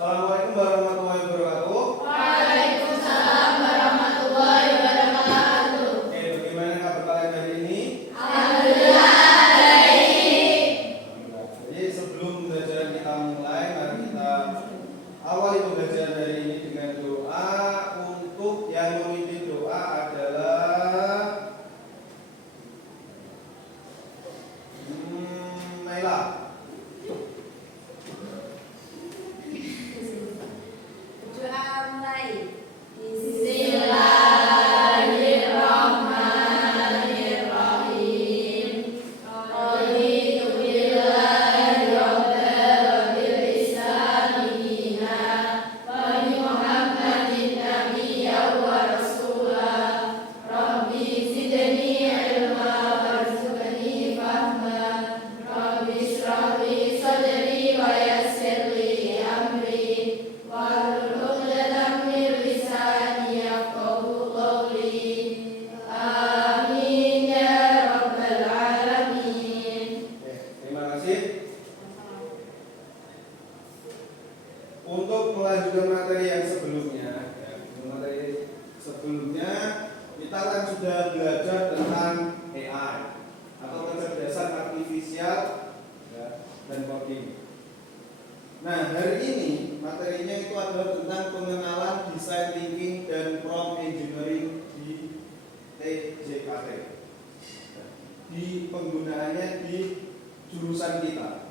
Assalamualaikum warahmatullahi wabarakatuh. Waalaikumsalam warahmatullahi wabarakatuh. Oke, bagaimana kabar kalian hari ini? Alhamdulillah baik. Jadi sebelum pembelajaran kita mulai, mari kita awali pembelajaran hari ini dengan doa. Untuk yang memimpin doa adalah Naila. Doa mulai. Untuk melanjutkan materi yang sebelumnya, kita kan sudah belajar tentang AI atau kecerdasan artifisial dan coding. Nah, hari ini materinya itu adalah tentang pengenalan design thinking dan prompt engineering di TJKT. Di penggunaannya di jurusan kita.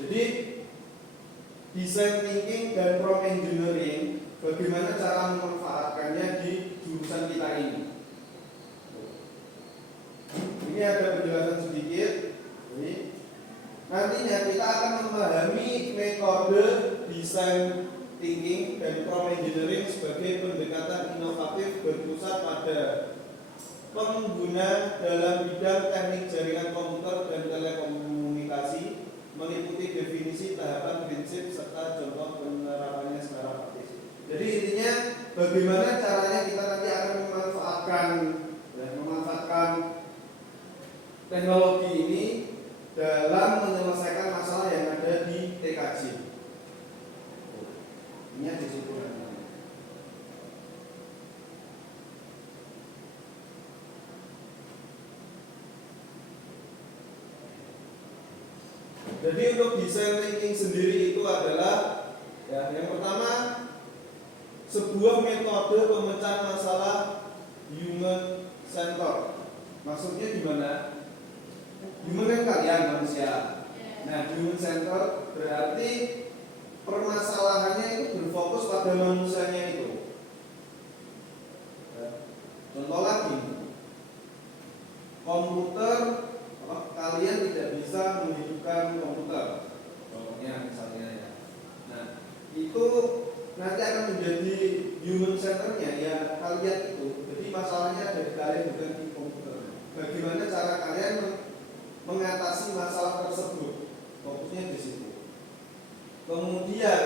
Jadi design thinking dan prompt engineering, bagaimana cara memanfaatkannya di jurusan kita ini. Ini ada penjelasan sedikit. Nantinya kita akan memahami metode design thinking dan prompt engineering sebagai pendekatan inovatif berpusat pada pengguna dalam bidang teknik jaringan komputer dan telekomunikasi, meliputi definisi, tahapan, prinsip, serta contoh penerapannya secara praktis. Jadi intinya bagaimana caranya kita nanti akan memanfaatkan teknologi ini dalam menyelesaikan masalah yang ada di TKJ. Ini ada situ. Jadi untuk design thinking sendiri itu adalah yang pertama sebuah metode pemecahan masalah human center. Maksudnya gimana? Human kan kalian manusia. Nah, human center berarti permasalahannya itu berfokus pada manusianya itu. Contoh lagi, komputer, kalian tidak bisa menghidupkan komputer, contohnya misalnya ya. Nah, itu nanti akan menjadi human centernya ya kalian itu. Jadi masalahnya ada di kalian bukan di komputer. Bagaimana cara kalian mengatasi masalah tersebut? Fokusnya di situ. Kemudian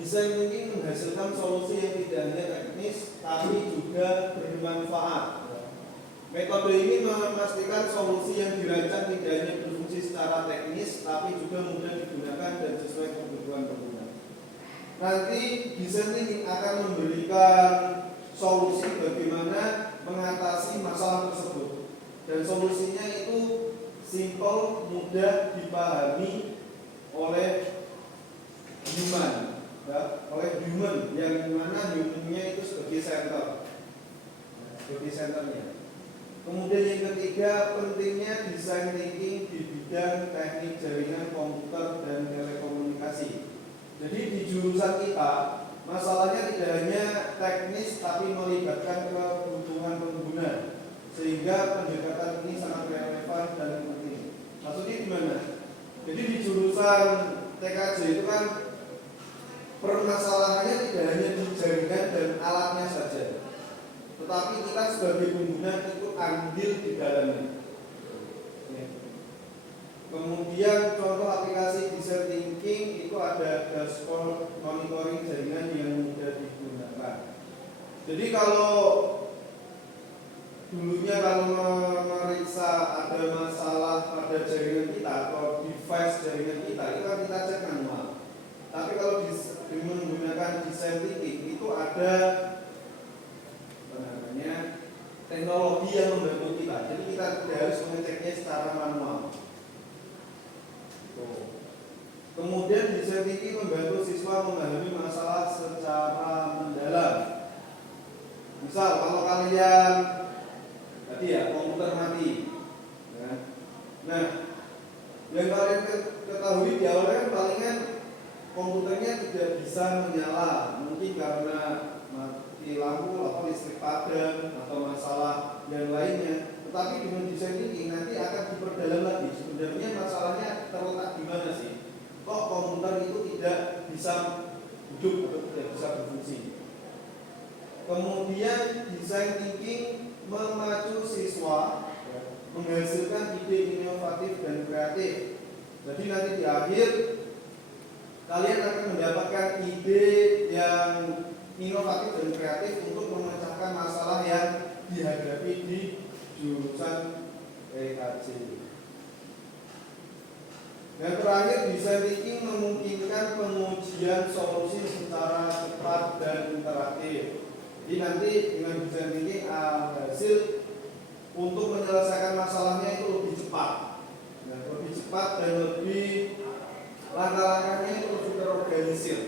design thinking menghasilkan solusi yang tidak hanya teknis tapi juga bermanfaat. Metode ini memastikan solusi yang dirancang tidak hanya berfungsi secara teknis tapi juga mudah digunakan dan sesuai kebutuhan pengguna. Nanti design thinking akan memberikan solusi bagaimana mengatasi masalah tersebut. Dan solusinya itu simple, mudah dipahami oleh human, yang mana humannya itu sebagai centernya. Kemudian yang ketiga, pentingnya design thinking di bidang teknik jaringan komputer dan telekomunikasi. Jadi di jurusan kita masalahnya tidak hanya teknis tapi melibatkan kebutuhan pengguna, sehingga pendekatan ini sangat relevan dan penting. Maksudnya gimana? Jadi di jurusan TKJ itu kan permasalahannya tidak hanya di jaringan dan alatnya saja, tetapi kita sebagai pengguna itu andil di dalamnya. Kemudian contoh aplikasi design thinking itu ada dashboard monitoring jaringan yang mudah digunakan. Jadi kalau dulunya kalau memeriksa ada masalah pada jaringan kita atau device jaringan kita, itu kan kita cek manual. Tapi kalau dengan menggunakan design thinking itu ada teknologi yang membantu kita. Jadi kita tidak harus mengeceknya secara manual. Kemudian design thinking membantu siswa memahami masalah secara mendalam. Misal kalau kalian tadi ya komputer mati, ya. Nah, yang kalian ketahui di awalnya kan palingan komputernya tidak bisa menyala, mungkin karena mati lampu atau listrik padam atau masalah yang lainnya. Tetapi dengan desain thinking nanti akan diperdalam lagi. Sebenarnya masalahnya terletak di mana sih? Kok komputer itu tidak bisa hidup atau tidak bisa berfungsi? Kemudian desain thinking memacu siswa menghasilkan ide inovatif dan kreatif. Jadi nanti di akhir kalian akan mendapatkan ide yang inovatif dan kreatif untuk memecahkan masalah yang dihadapi di jurusan PKJ. Yang terakhir, design thinking memungkinkan pengujian solusi secara cepat dan interaktif. Jadi nanti dengan design thinking hasil untuk menyelesaikan masalahnya itu lebih cepat, lebih cepat dan lebih langkah-langkahnya itu lebih terorganisir.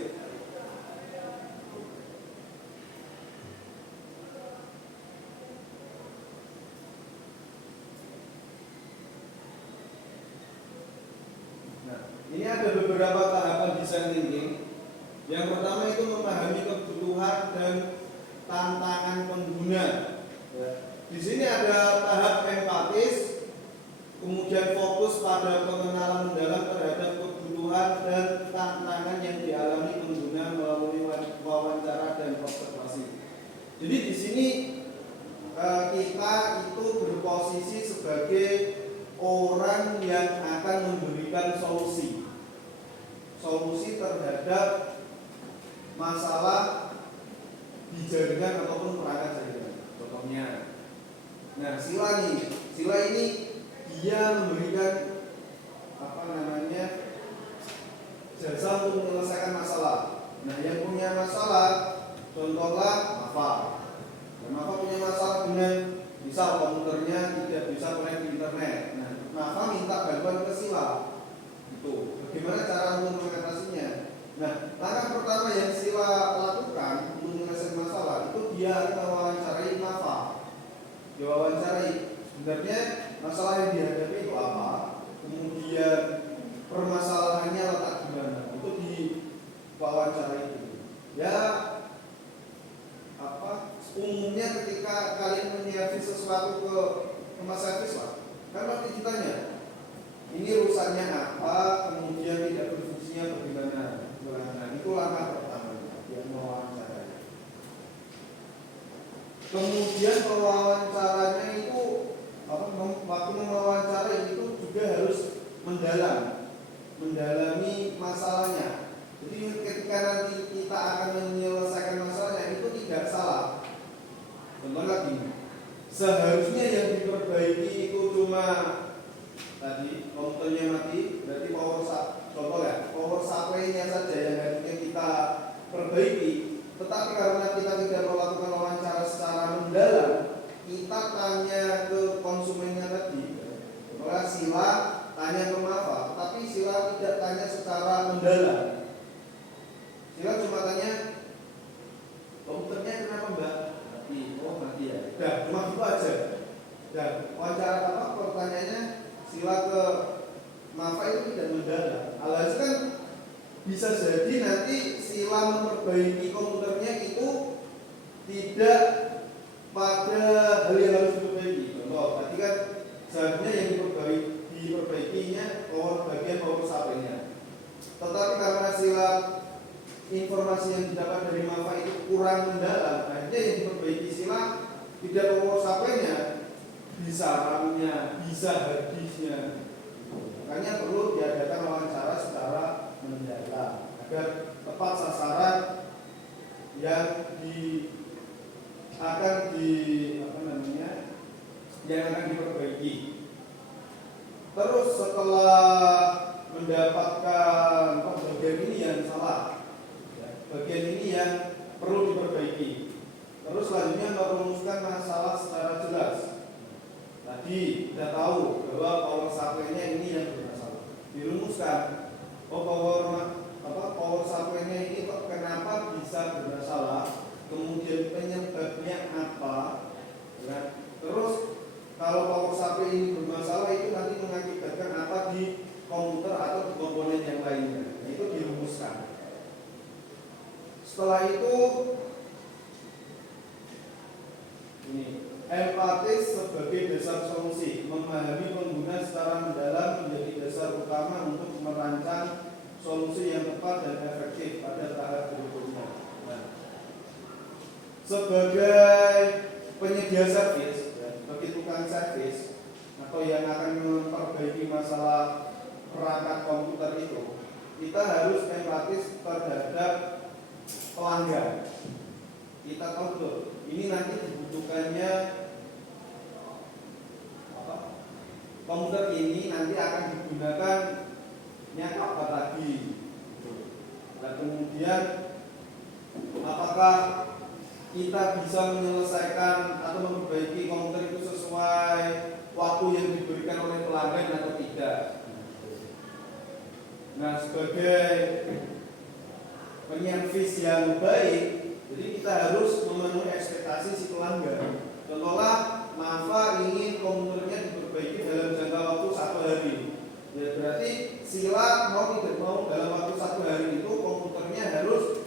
Nah, ini ada beberapa tahapan design thinking. Yang pertama itu memahami kebutuhan dan tantangan pengguna. Di sini ada tahap empatis, kemudian fokus pada pengenalan mendalam terhadap kebutuhan dan tantangan yang dialami pengguna melalui wawancara dan observasi. Jadi di sini kita itu berposisi sebagai orang yang akan memberikan solusi terhadap masalah di jaringan ataupun perangkat jaringan. Contohnya, nah sila ini dia memberikan jasa untuk menyelesaikan masalah. Nah, yang punya masalah, contohlah Mafa. Nah, Mafa punya masalah dengan misal komputernya tidak bisa connect di internet. Nah, Mafa minta bantuan ke Sila. Itu bagaimana cara untuk mengatasinya. Nah, langkah pertama yang Sila lakukan untuk menyelesaikan masalah itu dia akan mewawancarai Mafa. Dia wawancarai sebenarnya masalah yang dihadapi itu apa, kemudian permasalahannya letak di mana, itu di wawancara itu. Ya, umumnya ketika kalian menyiapkan sesuatu ke rumah servis lah, kan pasti ditanya, ini rusaknya apa, kemudian tidak berfungsinya bagaimana. Nah, itu langkah pertama yang mewawancarai. Kemudian mewawancaranya itu waktu mewawancarai itu juga harus mendalami masalahnya. Jadi ketika nanti kita akan menyelesaikan masalahnya itu tidak salah. Contoh lagi, seharusnya yang diperbaiki itu cuma tadi komputernya mati, berarti power supply-nya saja yang harusnya kita perbaiki. Tetapi karena kita tidak melakukan wawancara secara mendalam, kita tanya ke konsumennya tadi, oleh Sila tanya ke Mafa, tapi Sila tidak tanya secara mendalam. Sila cuma tanya, komputernya kenapa Mbak? Mati. Oh mati ya. Udah, cuma itu aja. Dan wawancara pertanyaannya Sila ke Mafa itu tidak mendalam. Alhasil kan bisa jadi nanti Sila memperbaiki komputernya itu tidak pada hal yang harus diperbaiki. Contoh, tadi kan seharusnya yang diperbaikinya bagian power supply-nya. Tetapi karena Sila informasi yang didapat dari Mafa itu kurang mendalam, akhirnya yang diperbaiki Sila tidak power supply-nya, bisa RAM-nya, bisa hard disk-nya. Makanya perlu diadakan wawancara secara mendalam agar tepat sasaran yang akan diperbaiki. Terus setelah mendapatkan bagian ini yang salah, bagian ini yang perlu diperbaiki. Terus selanjutnya merumuskan masalah secara jelas. Tadi kita tahu bahwa power supply-nya ini yang bermasalah. Dirumuskan, power supply-nya ini kok kenapa bisa bermasalah, kemudian penyebabnya apa, ya. Terus kalau power supply ini bermasalah itu nanti mengakibatkan apa di komputer atau di komponen yang lainnya. Nah, itu dirumuskan. Setelah itu ini empatis sebagai dasar solusi, memahami pengguna secara mendalam menjadi dasar utama untuk merancang solusi yang tepat dan efektif pada tahap berikutnya. Nah, sebagai penyedia servis, ya, sebagai tukang servis atau yang akan memperbaiki masalah perangkat komputer itu, kita harus empatis terhadap pelanggan. Kita tahu betul, ini nanti dibutuhkannya komputer ini nanti akan digunakan apa tadi. Dan kemudian apakah kita bisa menyelesaikan atau memperbaiki komputer itu sesuai waktu yang diberikan oleh pelanggan atau tidak. Nah, sebagai penyervis yang baik, jadi kita harus memenuhi ekspektasi si pelanggan. Contohnya, Nafa ingin komputernya diperbaiki dalam jangka waktu 1 hari. Ya berarti sila mau tidak mau dalam waktu 1 hari itu komputernya harus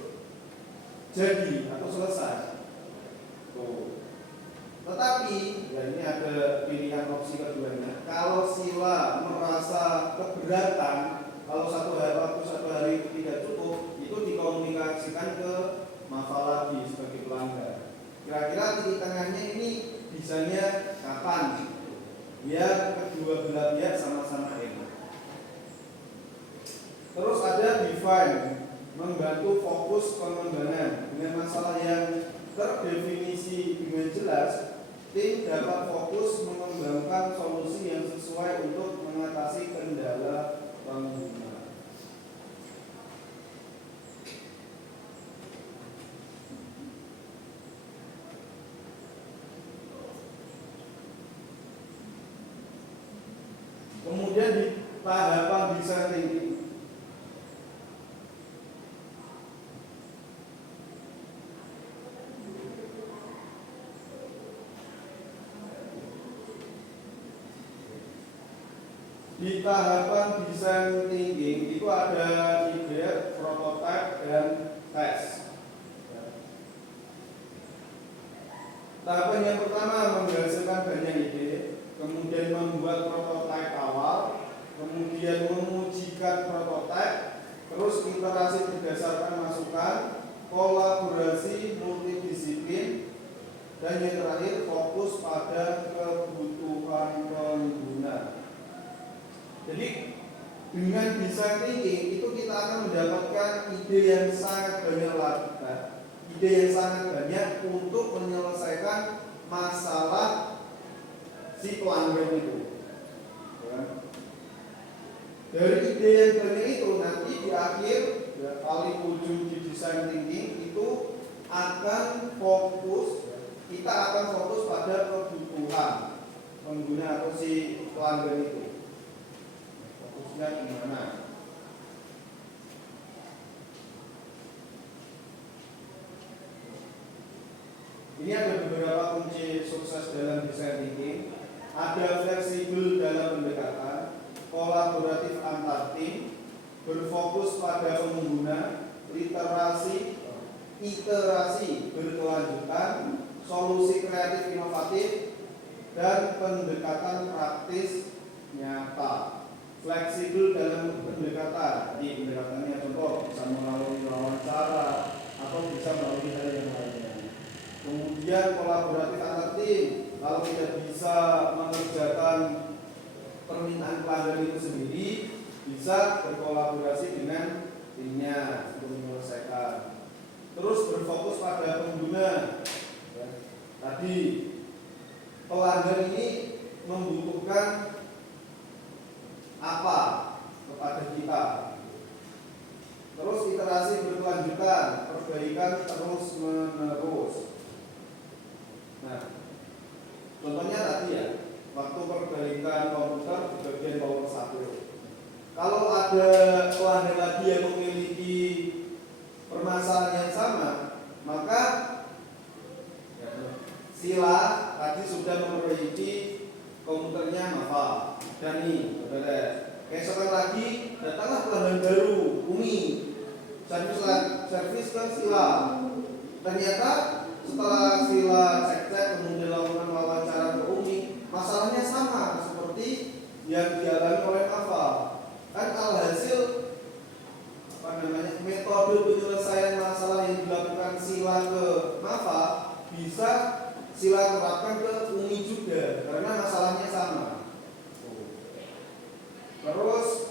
jadi atau selesai. Tuh. Tetapi, ya ini ada pilihan opsi keduanya. Kalau sila merasa keberatan, kalau waktu 1 hari itu tidak cukup, itu dikomunikasikan ke Nafa lagi sebagai pelanggan. Kira-kira titik tengahnya ini bisanya kapan? Biar kedua belah pihak sama-sama enak. Terus ada define, membantu fokus pengembangan. Dengan masalah yang terdefinisi dengan jelas, tim dapat fokus mengembangkan solusi yang sesuai untuk mengatasi kendala pengguna. Kemudian di tahapan desain thinking, di tahapan desain thinking itu ada ide, prototype, dan tes. Tahapan yang pertama menghasilkan banyak ide, kemudian membuat prototipe awal, kemudian mengujikan prototipe, terus iterasi berdasarkan masukan, kolaborasi multidisiplin, dan yang terakhir fokus pada kebutuhan pengguna. Jadi dengan design thinking itu kita akan mendapatkan ide yang sangat banyak untuk menyelesaikan masalah si pelanggan itu. Ya. Dari ide yang banyak itu nanti di akhir, ya, paling ujung di design thinking itu kita akan fokus pada kebutuhan pengguna atau si pelanggan itu. Fokusnya gimana? Ini ada beberapa kunci sukses dalam design thinking. Ada fleksibel dalam pendekatan, kolaboratif antar tim, berfokus pada pengguna, iterasi berkelanjutan, solusi kreatif inovatif, dan pendekatan praktis nyata. Fleksibel dalam pendekatan, di pendekatannya contoh bisa melalui wawancara atau bisa melalui hal yang lainnya. Kemudian kolaboratif antar tim, kalau tidak bisa mengerjakan permintaan pelanggan itu sendiri, bisa berkolaborasi dengan timnya untuk menyelesaikan. Terus berfokus pada pengguna. Ya. Tadi pelanggan ini membutuhkan apa kepada kita. Terus iterasi berkelanjutan. perbaikan terus menerus. Nah, contohnya tadi ya, waktu perbaikan komputer di bagian power 1. Kalau ada pelanggan lagi yang memiliki permasalahan yang sama, maka sila tadi sudah memperbaiki komputernya Mafa dan nih keesokan lagi datanglah pelanggan baru Umi servis ke Sila. Ternyata setelah Sila cek-cek kemudian lakukan wawancara ke Umi, masalahnya sama seperti yang dialami oleh Mafa. Kan alhasil metode penyelesaian masalah yang dilakukan Sila ke Mafa bisa Sila terapkan ke Umi juga karena masalahnya sama. Terus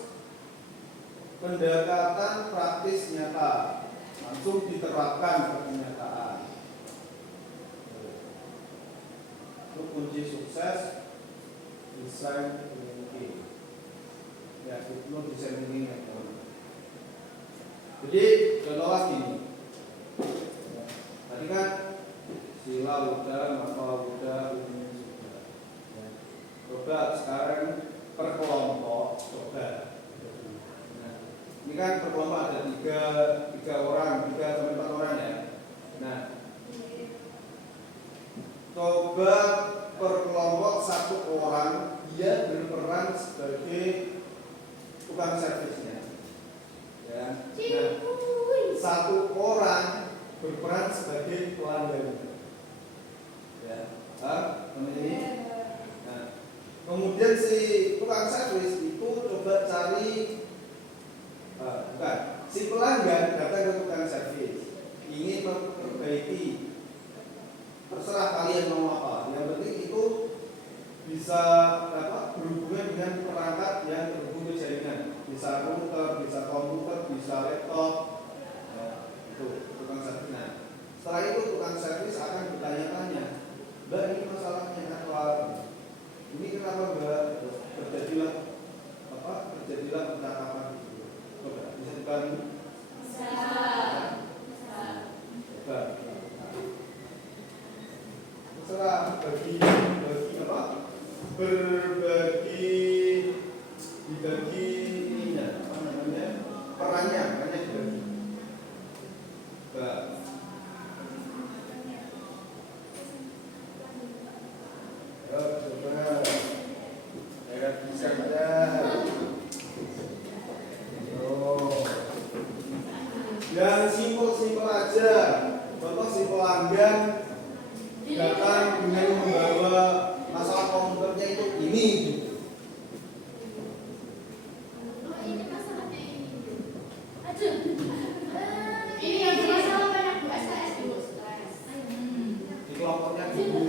pendekatan praktis nyata langsung diterapkan ke kenyataan. Itu kunci sukses desain thinking. Ya, itu desain thinking. Jadi contoh lagi nih. Tadi kan Sila udah, Mafa udah, Umi sudah. Coba sekarang per kelompok coba. Nah, ini kan per kelompok ada tiga orang, 3 sampai 4 orang ya. Nah, coba per kelompok 1 orang dia berperan sebagai tukang servisnya. Ya. Nah, 1 orang berperan sebagai pelanggan. Ya, ini. Nah, kemudian si tukang servis itu coba cari, bukan, si pelanggan datang ke tukang servis ingin memperbaiki, terserah kalian mau apa, yang penting itu bisa berhubungan dengan perangkat yang terhubung ke jaringan, bisa router, bisa komputer, bisa laptop, ya, itu tukang servis. Nah, setelah itu tukang servis akan bertanya-tanya, Mbak, ini masalahnya apa? Ini kenapa Mbak? Terjadilah percakapan itu. Coba disebutkan. Coba. Terserah dibagi ininya, apa namanya? Perannya dibagi. Coba. Coba ya bisa aja. Yang simpel aja. Contoh si pelanggan datang dengan membawa masalah komputernya itu ini. Ini masalahnya ini. Aduh. Ini yang bermasalah banyak Bu SKS Bu. Di kelompoknya dulu.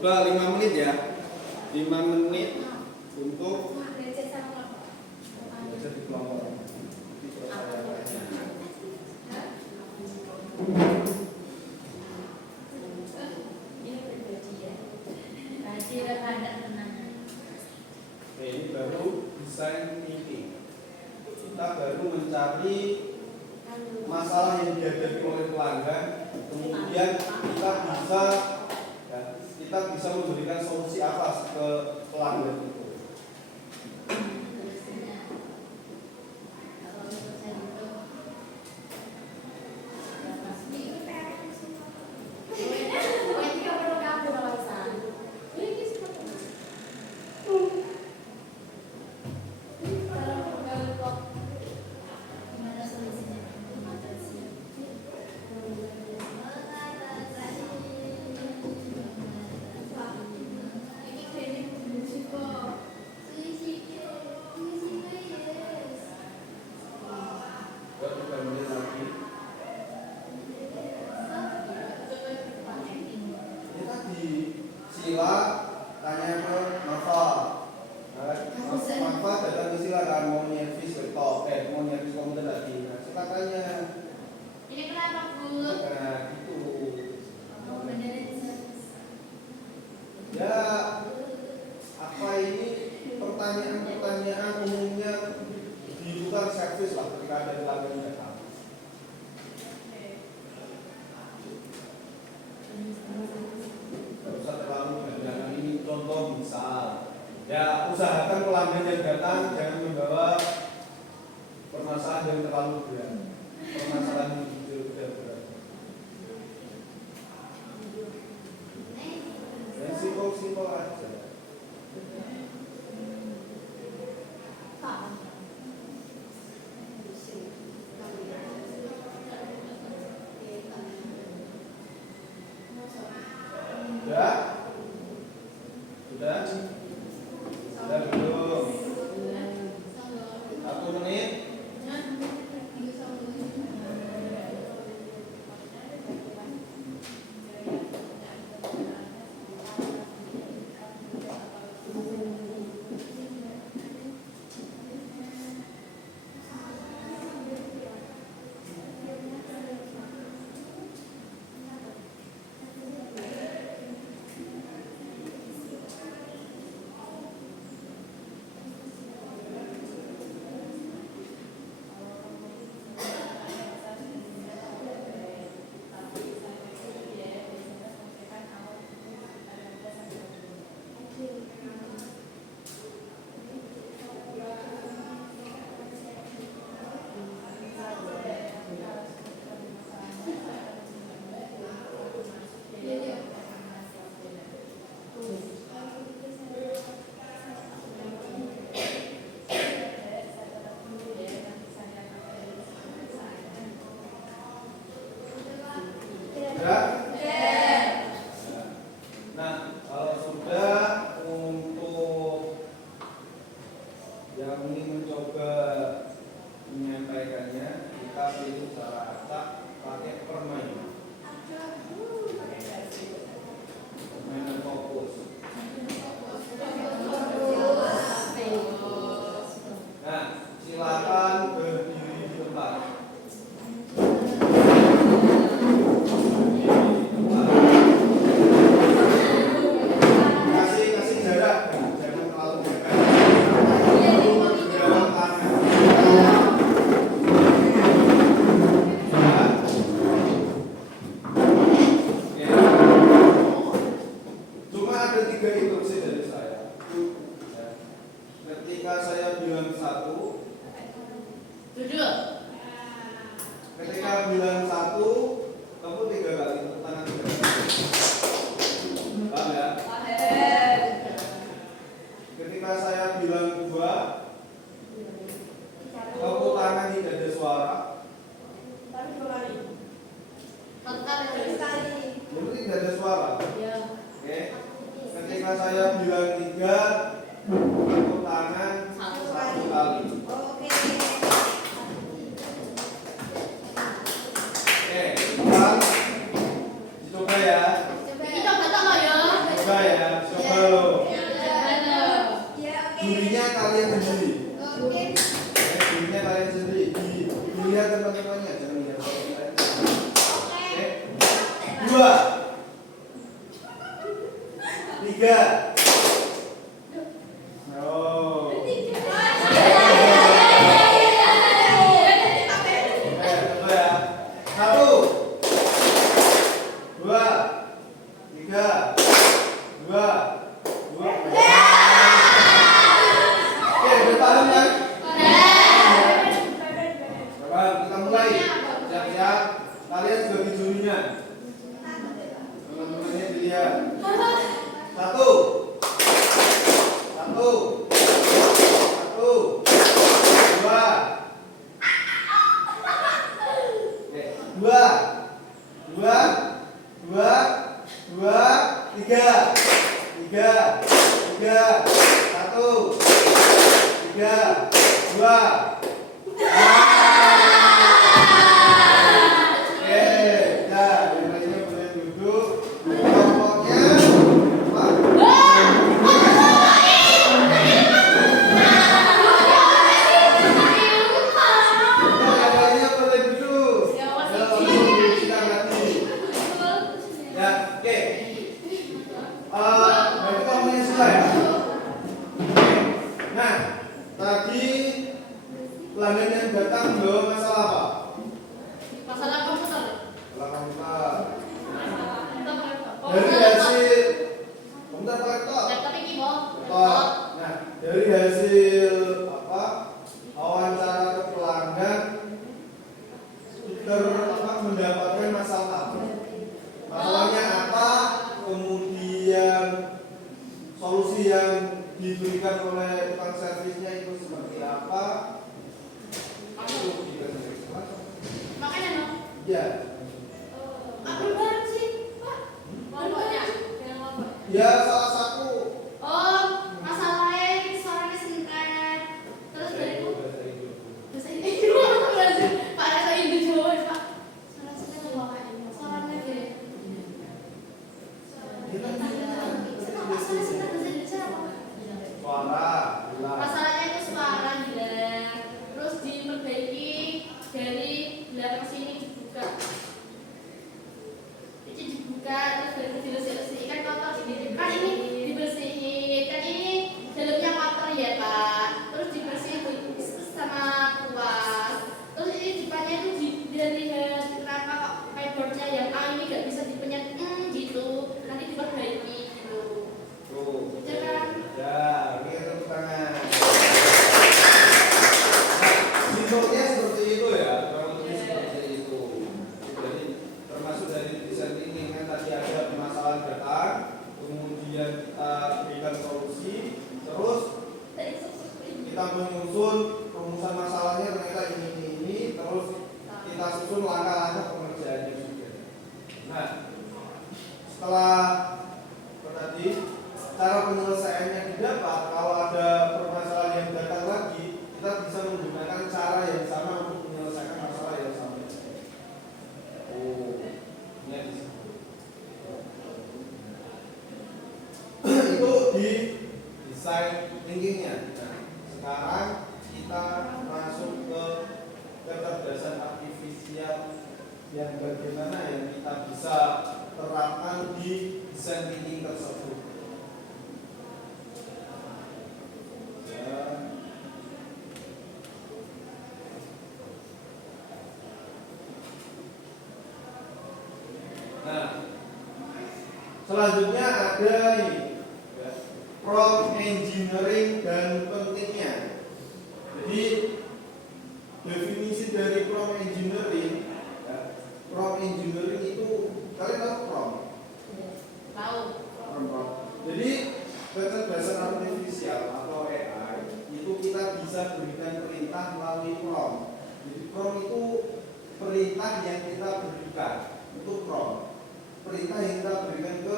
Coba 5 menit ya. 5 menit untuk belajar di kelompok. Oke, ini baru desain thinking. Kita baru mencari masalah yang dihadapi oleh pelanggan, kemudian kita bisa memberikan solusi apa ke pelanggan itu. ketika ada pelanggan yang datang. Tidak usah terlalu banyak. Ini contoh misal. Ya, usahakan pelanggan yang datang jangan membawa permasalahan yang terlalu berat. Permasalahan yang tidak berat. Dan simpel-simpel aja. Sudah? Sudah? Sudah belum? 1 menit? Sudah? Nah, kalau sudah, untuk yang ingin mencoba menyampaikannya, kita pilih cara acak pakai permainan. Permainan fokus. Nah, silakan berdiri di tempat. Kasih jarak, jangan terlalu dekat. Bergerak tangan. Oke. Cuma ada 3 instruksi dari saya. Ya. Ketika saya bilang 1, ketika bilang 1, kamu 3 kali tepuk tangan 3 kali. Paham ya? Ketika saya bilang 2, tepuk tangan tidak ada suara. Jadi tidak ada suara. Oke. Ketika saya bilang 3, tepuk tangan 1 kali. Oke, sekarang dicoba ya. Coba ya, coba lo. Jurinya kalian sendiri. Jurinya kalian sendiri. Dilihat teman-temannya, jangan lihat kalian. Oke. 2, 3. Oh. Coba ya. 1, 2, 3, 2, 2. Oke, udah paham kan? Paham, kita mulai. Siap-siap. Kalian sebagai jurinya. Teman-temannya dilihat. 1, 1, 1, 2. Oke, 2, 2, 2, 2, 3, 3, 3, 1, 3, 2. Oke, ya, yang lainnya boleh duduk. Kelompoknya apa? Iya. Pak berbareng sih, Pak. Kelompoknya, dengan kelompok. Ya salah satu. Oh, masalahnya ini suaranya sentret. Terus dari itu bahasa Inggris. Pak bahasa Inggris Jawa, Pak. Suara sentret Pak. Suaranya gede. Suara. Masalahnya itu suara hilang. Terus diperbaiki dari belakang sini dibuka. Ini dibuka terus baru dibersih-bersih kan kotor ini. Kan ini dibersihin. Kan ini dalamnya kotor ya Pak. Terus dibersihin sama kuas. Terus ini depannya itu dilihat kenapa kok keyboardnya yang A ini nggak bisa dipencet gitu. Nanti diperbaiki gitu. Tuh. Udah kan? Ya, ini tepuk tangan. Simpelnya seperti itu ya, kurang lebih seperti itu. Jadi termasuk dari desain thinking kan tadi ada permasalahan datang, kemudian kita berikan solusi, terus kita menyusun rumusan masalahnya ternyata ini, terus kita susun langkah-langkah pengerjaannya juga. Nah, setelah tadi cara penyelesaiannya didapat, kalau ada permasalahan yang datang lagi, kita bisa menggunakan cara yang sama untuk menyelesaikan masalah yang sama. Oh, ini ada itu di desain thinkingnya. Nah, sekarang kita masuk ke kecerdasan artifisial yang bagaimana yang kita bisa terapkan di desain thinking tersebut. Nah, selanjutnya ada ini prompt engineering dan pentingnya. Jadi definisi dari prompt engineering, prompt engineering itu kalian tahu prompt? Tahu. Prompt. Jadi kecerdasan artifisial atau AI itu kita bisa berikan perintah melalui prompt. Jadi prompt itu perintah yang kita berikan, itu prompt. Perintah yang kita berikan ke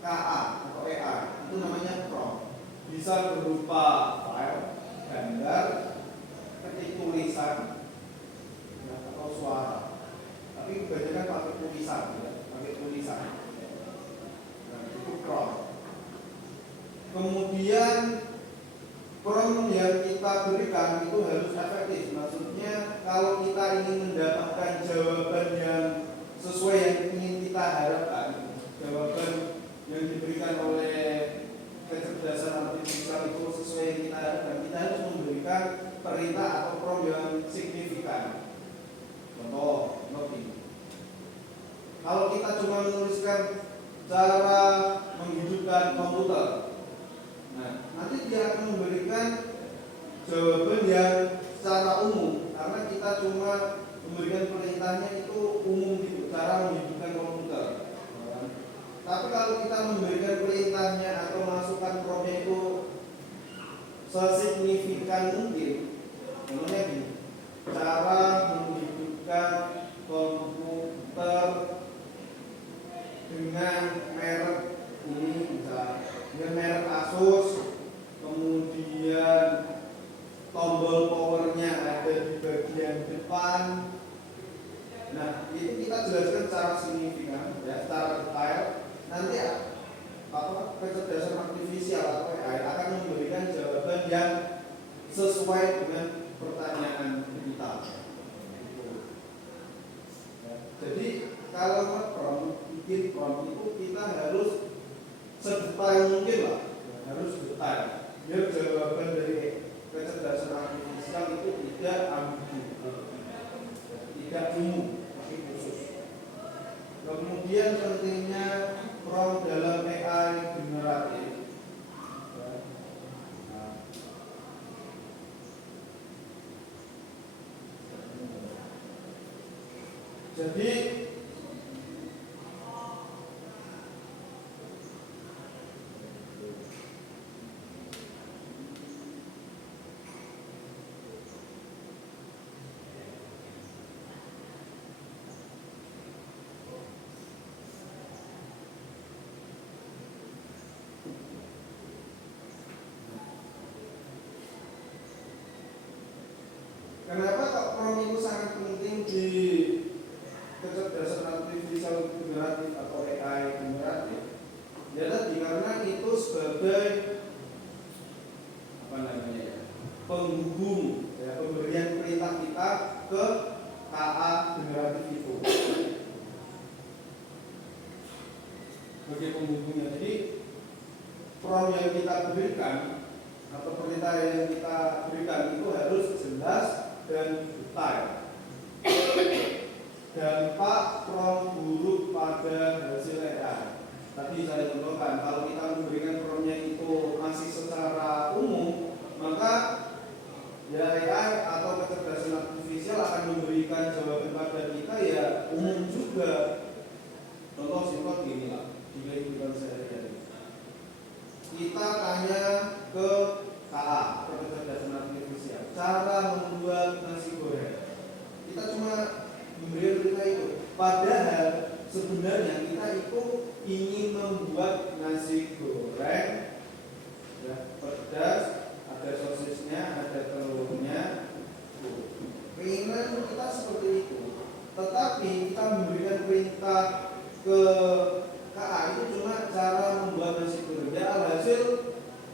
KA atau AI itu namanya prompt. Bisa berupa file, gambar, ketik tulisan, atau suara. Tapi kebanyakan pakai tulisan, ya, pakai tulisan. Nah, itu prompt. Kemudian prompt yang kita berikan itu harus efektif. Maksudnya kalau kita ingin mendapatkan jawaban yang sesuai yang ingin kita harapkan, jawaban yang diberikan oleh kecerdasan artifisial itu sesuai yang kita harapkan, kita harus memberikan perintah atau prompt yang signifikan. Contoh, noting. Kalau kita cuma menuliskan cara menghidupkan komputer, nah nanti dia akan memberikan jawaban yang secara umum karena kita cuma memberikan perintahnya itu umum gitu, cara menghidupkan komputer. Tapi kalau kita memberikan perintahnya atau masukkan prompt itu sesignifikan mungkin, contohnya gini, cara menghidupkan komputer dengan merek ini, misalnya dengan merek Asus, kemudian tombol powernya ada di bagian depan. Nah, itu kita jelaskan secara signifikan, ya, secara detail. Nanti kecerdasan artifisial atau AI akan memberikan jawaban yang sesuai dengan pertanyaan kita. Ya, jadi kalau bikin prompt itu kita harus sedetail mungkin lah, ya, harus detail. Biar jawaban dari kecerdasan artifisial itu tidak ambigu, tidak umum, tapi khusus. Kemudian pentingnya prompt dalam AI generatif. Jadi ke KA generatif itu sebagai penghubungnya. Jadi prompt yang kita berikan atau perintah yang kita berikan itu harus jelas dan detail. Dampak prompt buruk pada hasil AI. Tadi saya contohkan, kalau kita memberikan promptnya itu masih secara umum, maka ya AI atau kecerdasan artifisial akan memberikan jawaban pada kita ya umum juga. Contoh simpel gini lah, di kehidupan sehari-hari. Kita tanya ke KA, ke kecerdasan artifisial, cara membuat nasi goreng. Kita cuma memberi berita itu. Padahal sebenarnya kita itu ingin membuat nasi goreng ya, pedas, ada sosisnya, ada telurnya. Keinginan kita seperti itu. Tetapi kita memberikan perintah ke KA itu cuma cara membuat nasi goreng. Ya alhasil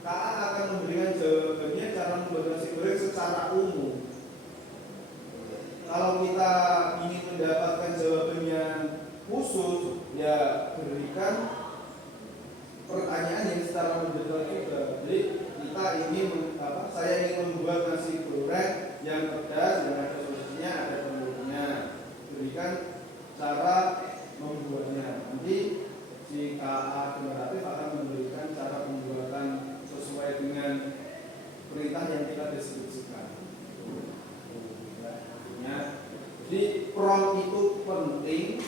KA akan memberikan jawabannya cara membuat nasi goreng secara umum. Kalau kita ingin mendapatkan jawaban yang khusus, ya berikan pertanyaan yang secara mendetail juga. Jadi kita ingin saya ingin membuat nasi goreng yang pedas, yang ada sosisnya, ada telurnya. Berikan cara membuatnya. Nanti si KA generatif akan memberikan cara pembuatan sesuai dengan perintah yang kita deskripsikan. Jadi prompt itu penting.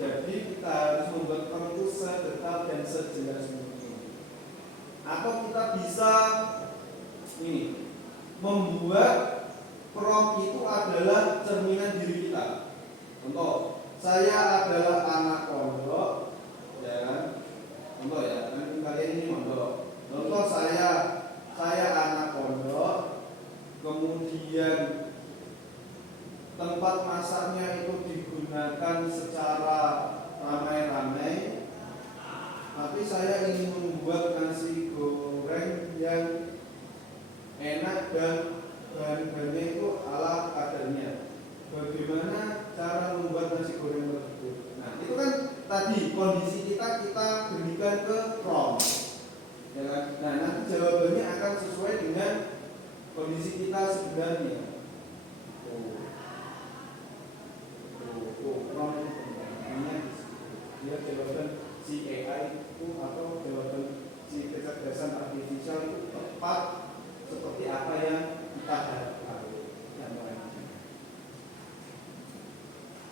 Jadi kita harus membuat prompt itu sedetail dan sejelas mungkin. Atau kita bisa ini membuat prompt itu adalah cerminan diri kita. Contoh, saya adalah anak pondok, ya kan? Contoh ya, kan kalian ini pondok. Contoh saya anak pondok, kemudian tempat masaknya itu digunakan secara ramai-ramai, tapi saya ingin membuat nasi goreng yang enak dan bahan-bahannya itu ala kadarnya. Bagaimana cara membuat nasi goreng tersebut? Nah, itu kan tadi kondisi kita berikan ke prompt, ya kan? Nah, nanti jawabannya akan sesuai dengan kondisi kita sebenarnya. Dia jawaban si AI itu atau jawaban si kecerdasan artifisial itu tepat seperti apa yang kita harapkan.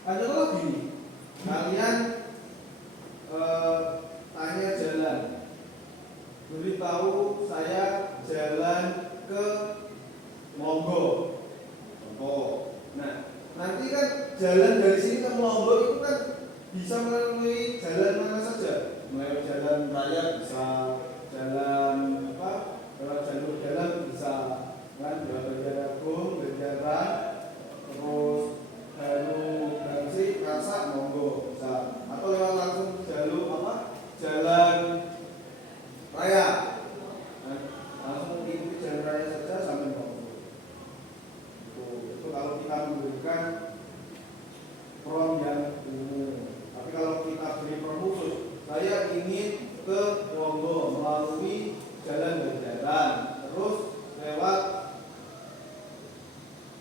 Ada lagi nih, kalian tanya jalan, beritahu saya jalan ke Lombok. Nah, nanti kan jalan dari sini ke Lombok itu kan bisa melalui jalan mana saja, melalui jalan raya bisa, jalan lewat jalur jalan bisa, kan Banjarbaru, Banjaran, terus Baru Gangsi, Kasak, Monggo bisa, atau lewat langsung jalur jalan raya, nah, langsung ikuti jalan raya saja sampai Monggo. Itu kalau kita memberikan prompt yang umum. Tapi kalau kita beri prompt khusus, saya ingin ke Monggo melalui jalan Banjaran, terus lewat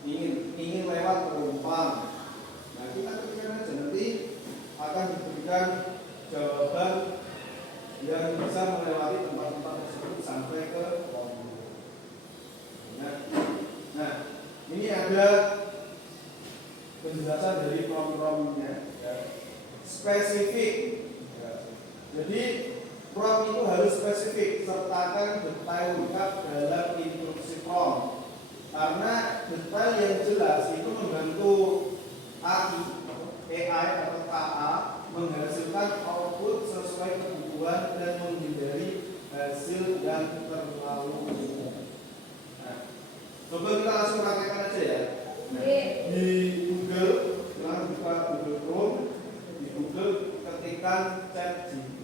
ingin lewat Pelumpang. Nah, kita ketikkan aja, nanti akan diberikan jawaban yang bisa melewati tempat-tempat tersebut sampai ke Monggo. Nah, ini ada penjelasan dari prompt-promptnya ya. Spesifik ya. Jadi prompt itu harus spesifik, sertakan detail lengkap dalam instruksi prompt. Karena detail yang jelas itu membantu AI atau KA menghasilkan output sesuai kebutuhan dan menghindari hasil yang terlalu umum. Nah, coba kita langsung praktekkan aja ya. Nah, di Google, silahkan buka Google Chrome. Di Google ketikkan ChatGPT.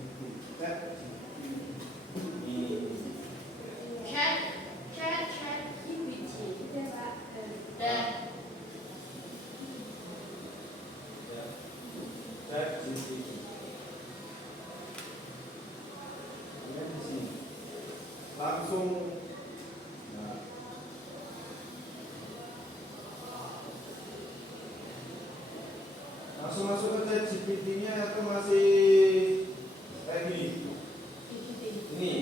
ChatGPT. Kemudian di sini langsung nah, langsung masuk ke ChatGPT-nya atau masih kayak gini? Ini.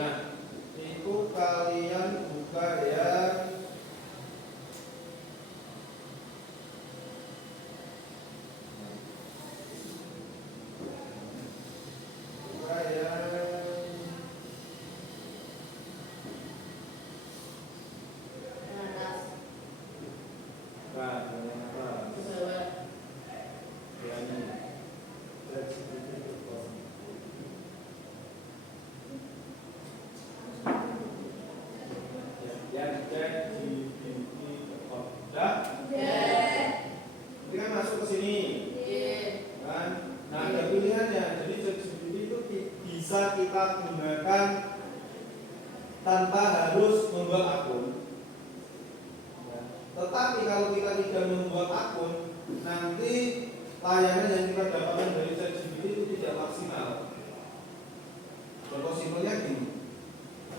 Nah, itu kalian buka ya. Buka ya. Nah, yang atas. Ya, ini. ChatGPT.com. Yang ChatGPT.com. Udah? Ini kan masuk ke sini. Kan? Nah, ada pilihannya. Jadi ChatGPT itu bisa kita gunakan tanpa harus membuat akun. Ya. Tetapi kalau kita tidak membuat akun, nanti layanan yang kita dapatkan dari ChatGPT itu tidak maksimal. Contoh simpelnya gini.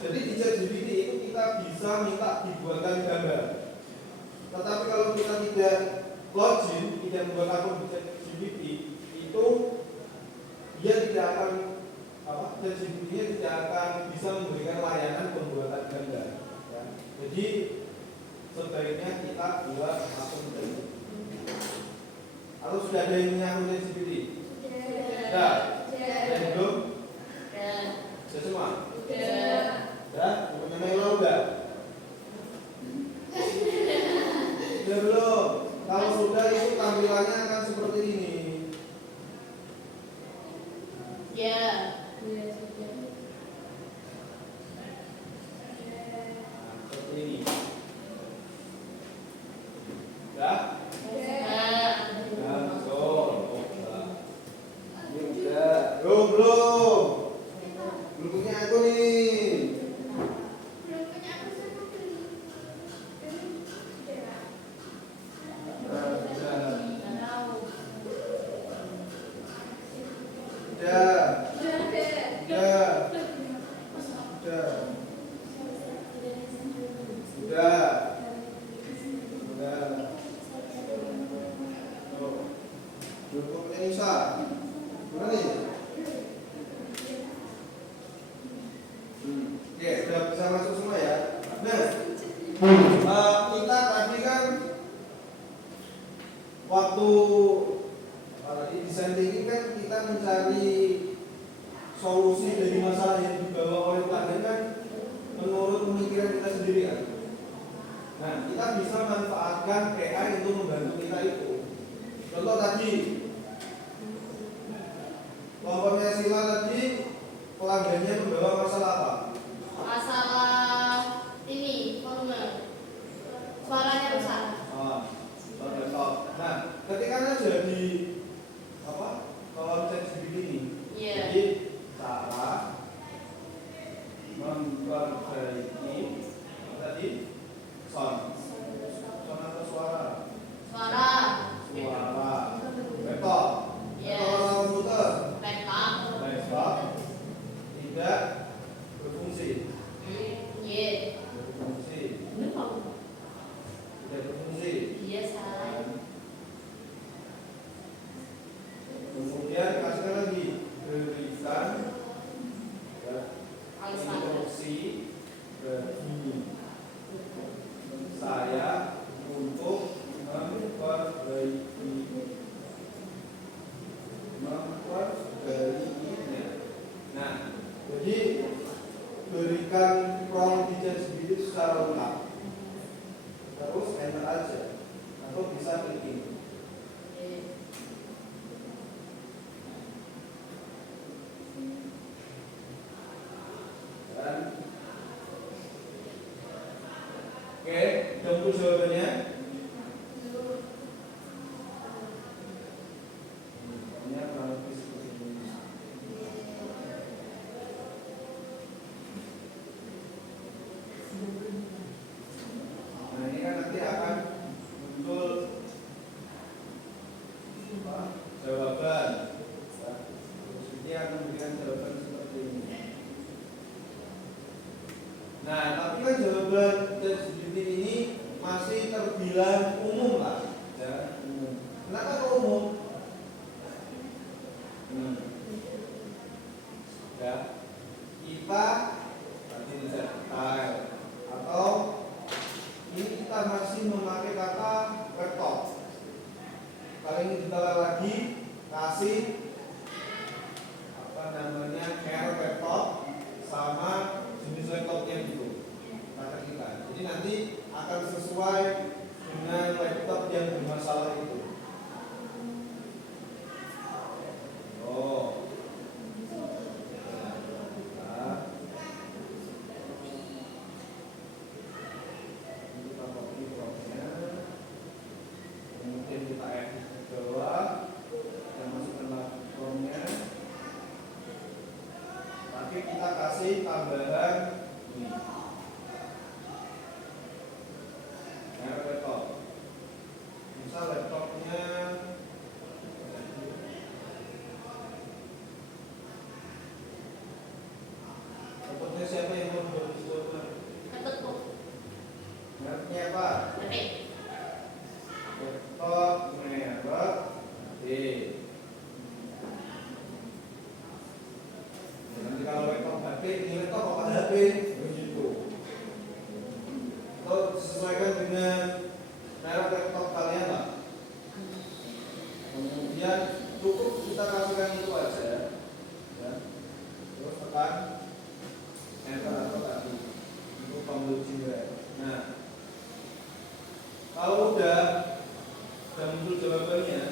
Jadi di ChatGPT itu kita bisa minta dibuatkan gambar. Tetapi kalau kita tidak login, tidak membuat akun di ChatGPT, itu dia tidak akan ChatGPT-nya tidak akan bisa memberikan layanan pembuatan gambar. Ya. Jadi sebaiknya kita buat akun dulu. Atau sudah ada yang punya akun ChatGPT? Sudah. Ada belum? Sudah semua? Sudah? Punya Melo udah? Sudah belum? Kalau sudah itu tampilannya akan seperti ini. Seperti ini. Sudah? Belum punya akun ini. Kita tadi kan waktu desain thinking kan kita mencari solusi dari masalah yang dibawa oleh klien kan menurut pemikiran kita sendiri kan. Nah, kita bisa manfaatkan AI untuk membantu kita itu. Contoh tadi kelompoknya Sila tadi pelanggannya membawa masalah apa? Masalah ini volume suaranya rusak. Nah, ketika aja di kolom ChatGPT ini, jadi cara memperbaiki tadi sound atau suara. Laptop. Komputer. Laptop tidak berfungsi. Tidak berfungsi. Kemudian kasihkan lagi berikan instruksi bagi saya untuk memperbaikinya. Nah, jadi berikan prompt di ChatGPT secara lengkap. Terus enter aja atau bisa klik ini. Oke, tunggu jawabannya. Ini kurang lebih seperti ini. Nah, ini kan nanti akan muncul jawaban. Ini akan memberikan jawaban seperti ini. Nah, tapi kan jawaban ChatGPT ini masih terbilang umum lah, ya, umum. Kenapa kok umum? Ya, kita tadi detail atau ini kita masih memakai kata laptop. Kalau ini detail lagi, kasih apa namanya merek laptop sama jenis laptopnya itu kata kita. Jadi nanti akan sesuai dengan laptop yang bermasalah itu. Oh. Kemudian kita edit ke bawah, kita masukkan laptopnya. Tapi kita kasih tambahan ini. Merek laptop. Misal laptopnya siapa yang mau coba? Ketuk. Mereknya apa? Ketik. Laptop merek D. Nanti kalau laptop HP, ini laptop apa HP? Begitu. Atau disesuaikan dengan merek laptop kalian lah. Kemudian cukup kita kasihkan itu aja, ya. Terus tekan enter atau tadi untuk pembuluh Nah, kalau udah muncul jawabannya,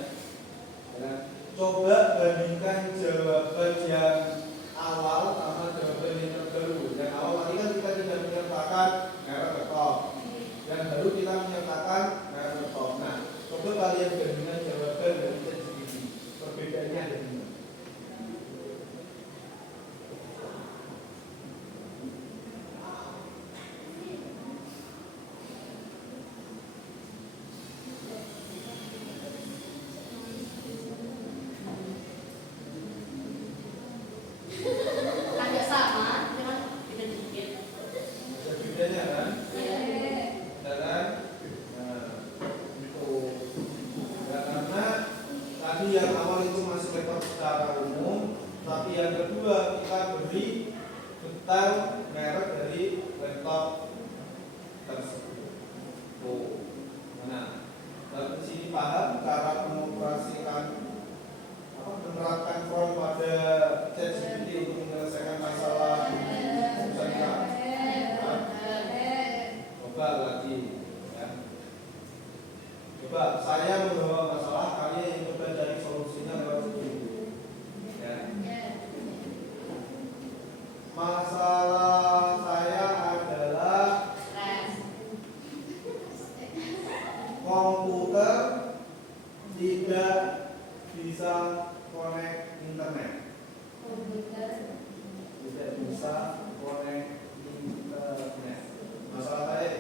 ya, coba bandingkan jawaban yang awal sama jawaban yang terbaru. Yang awal tadi kan kita tidak menyertakan merek laptop, yang baru kita menyertakan merek laptop. Nah, coba kalian bandingkan jawaban dari ChatGPT, perbedaannya ada di mana? Agak sama, cuman beda dikit. Ada bedanya kan? Iya. Nah, itu. Ya, karena tadi yang awal itu masih laptop secara umum, tapi yang kedua kita beri detail merek dari laptop tersebut. Oh, nah, dan di sini paham cara mengoperasikan menerapkan prompt pada ChatGPT untuk menyelesaikan masalah urusan kita. Coba lagi, ya. Coba saya membawa masalah, kalian yang coba cari solusinya lewat situ. Ya. Masalah saya adalah komputer tidak bisa connect internet. Tidak bisa connect internet. Masalah saya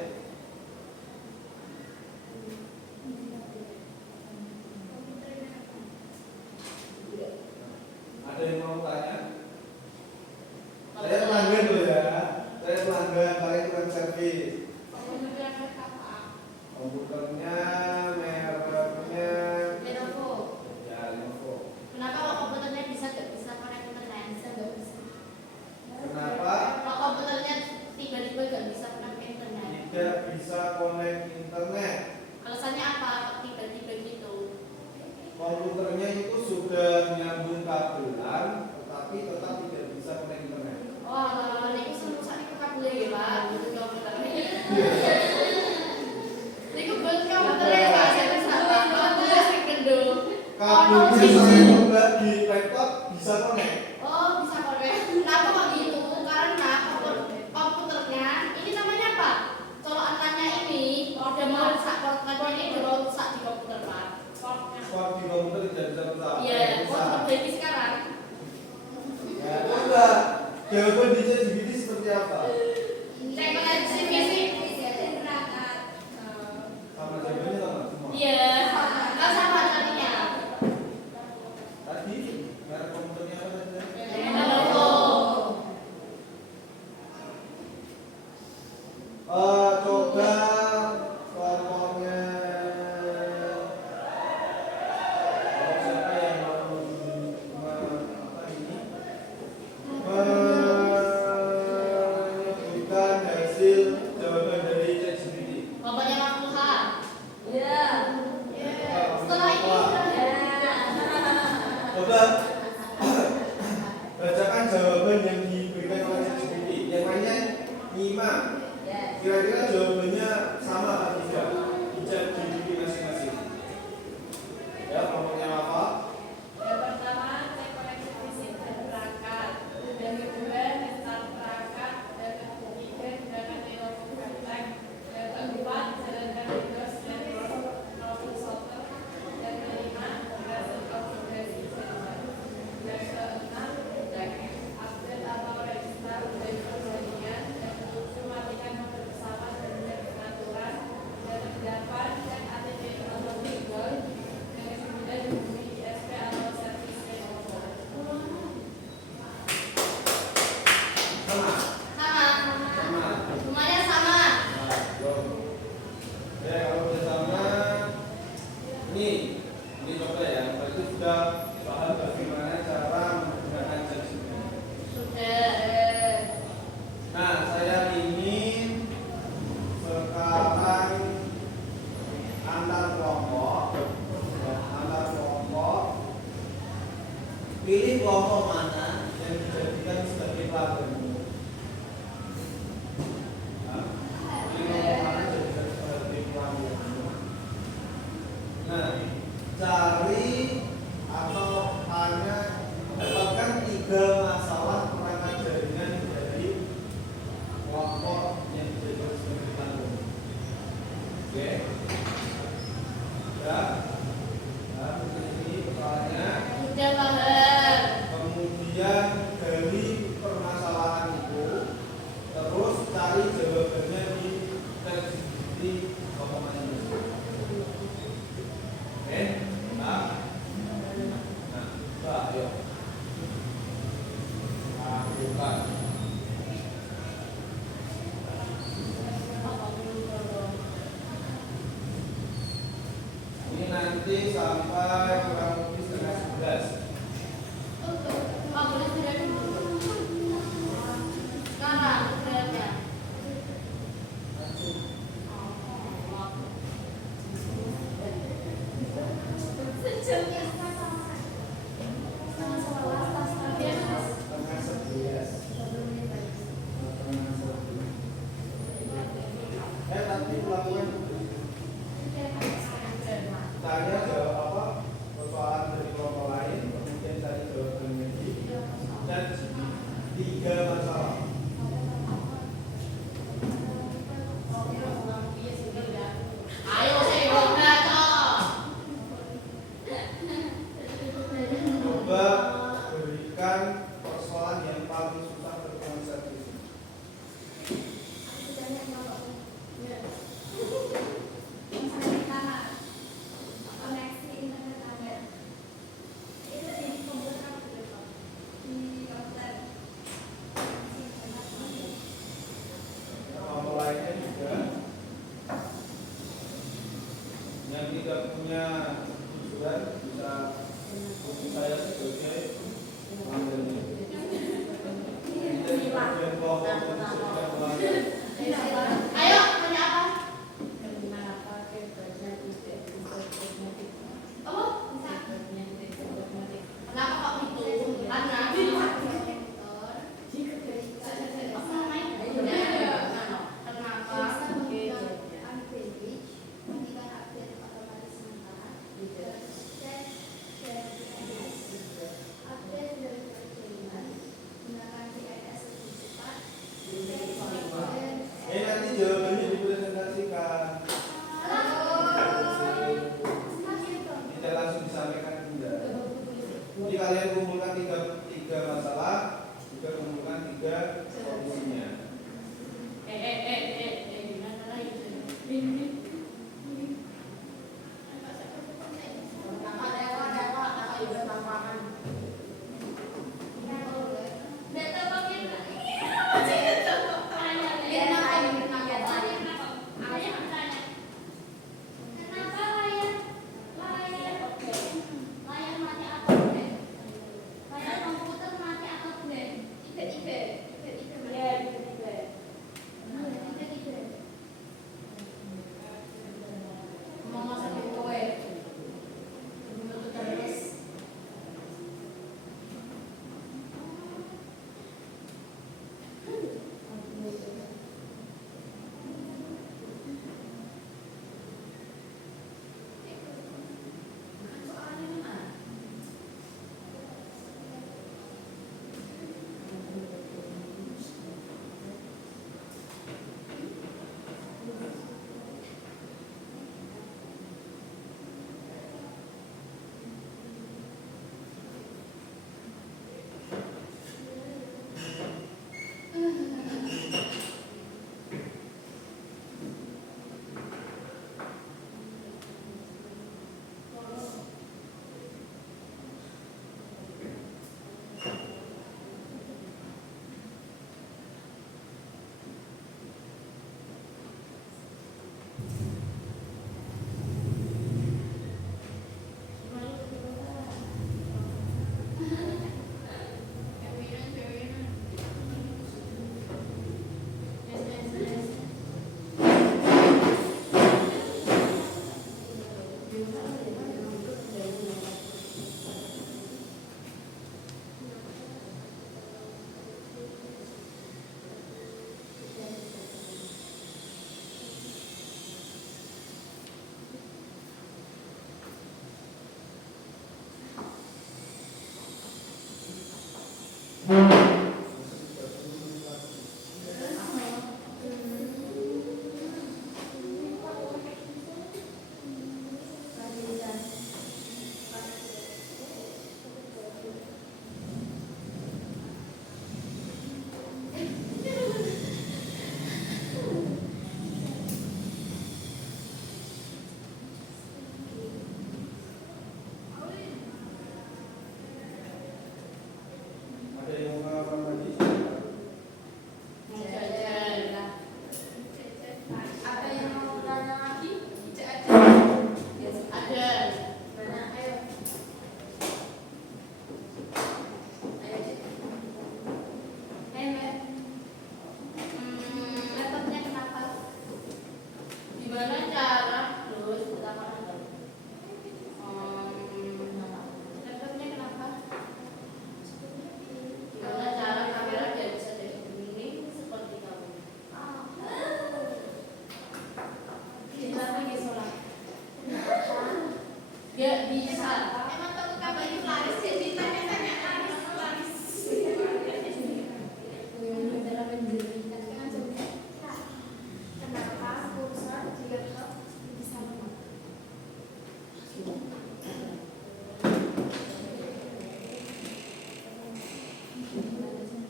ada yang mau tanya? Saya pelanggan loh ya. Saya pelanggan, kalian kurang servis. Komputernya mereknya Lenovo. ya Lenovo. Kenapa kalau komputernya nggak bisa connect internet? Kenapa Kalau komputernya tiba-tiba nggak bisa connect internet? tidak bisa connect internet? Alasannya apa? Tiba-tiba gitu. Komputernya itu sudah nyambung kabelan, tetapi tetap tidak bisa connect internet. Oh, ini rusak itu kabel ya Pak, butuh komputernya. Ini buat komputernya Pak, saya sama kabel listrik gendul. Kabelnya saya coba di laptop bisa connect. Oh, bisa connect. Kenapa kok gitu? Karena komputernya ini namanya apa? Colokannya ini udah mau rusak, portnya ini udah mau rusak di komputer Pak. Sport di komputer tidak bisa rusak. Iya, Bisa. mau perbaiki sekarang. Ya, enggak. Jawaban di ChatGPT seperti apa? Cek koneksi fisik. Sama jawabannya sama semua. Iya, kan sama tadinya. Ini coba ya, berarti sudah paham bagaimana cara menggunakan judgment. Sudah. Nah, saya ingin sekarang antar kelompok, pilih kelompok mana yang dijadikan sebagai pelaku. Nah, cari atau hanya dapatkan 3 masalah perangkat jaringan dari kelompok yang dijadikan sebagai tanggung. Oke. Ya. Nah, ini persoalannya. Sudah paham. Kemudian dari permasalahan itu terus cari jawabannya di teks di kelompok masing-masing. Oke, nah, coba ayo. Lakukan. Ini nanti sampai kurang lebih setengah 11. Pak boleh sudah dulu. Sekarang berarti. Setengah 11. Nanti melakukan tanya jawab apa persoalan dari kelompok lain, kemudian cari jawabannya di dan 3 masalah. Ayo saya baca. Coba berikan persoalan yang paling susah berkonsep ini. Kelompok lainnya juga yang tidak punya tujuan bisa hubungi saya sebagai pelanggannya. Jadi bagian kelompok yang sudah pelanggan. Ayo tanya apa? Apa? Kenapa kok gitu? Karena apa namanya? Kenapa? Nanti Ada yang mau ngalamin lagi? Ada yang mau tanya lagi? Ada. Mana? Ayo. Ayo, Cik. Laptopnya kenapa? Gimana cara terus pertama laptopnya kenapa? Gimana cara kamera biar bisa jadi begini seperti kamu? Kita lagi sholat. Gak bisa. Emang toko kamu ini laris jadi tanya-tanya laris. Kenapa kursor di laptop bisa lemah?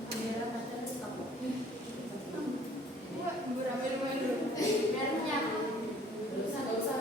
Kamera macam stop. Wah, merahnya apa? Gak usah.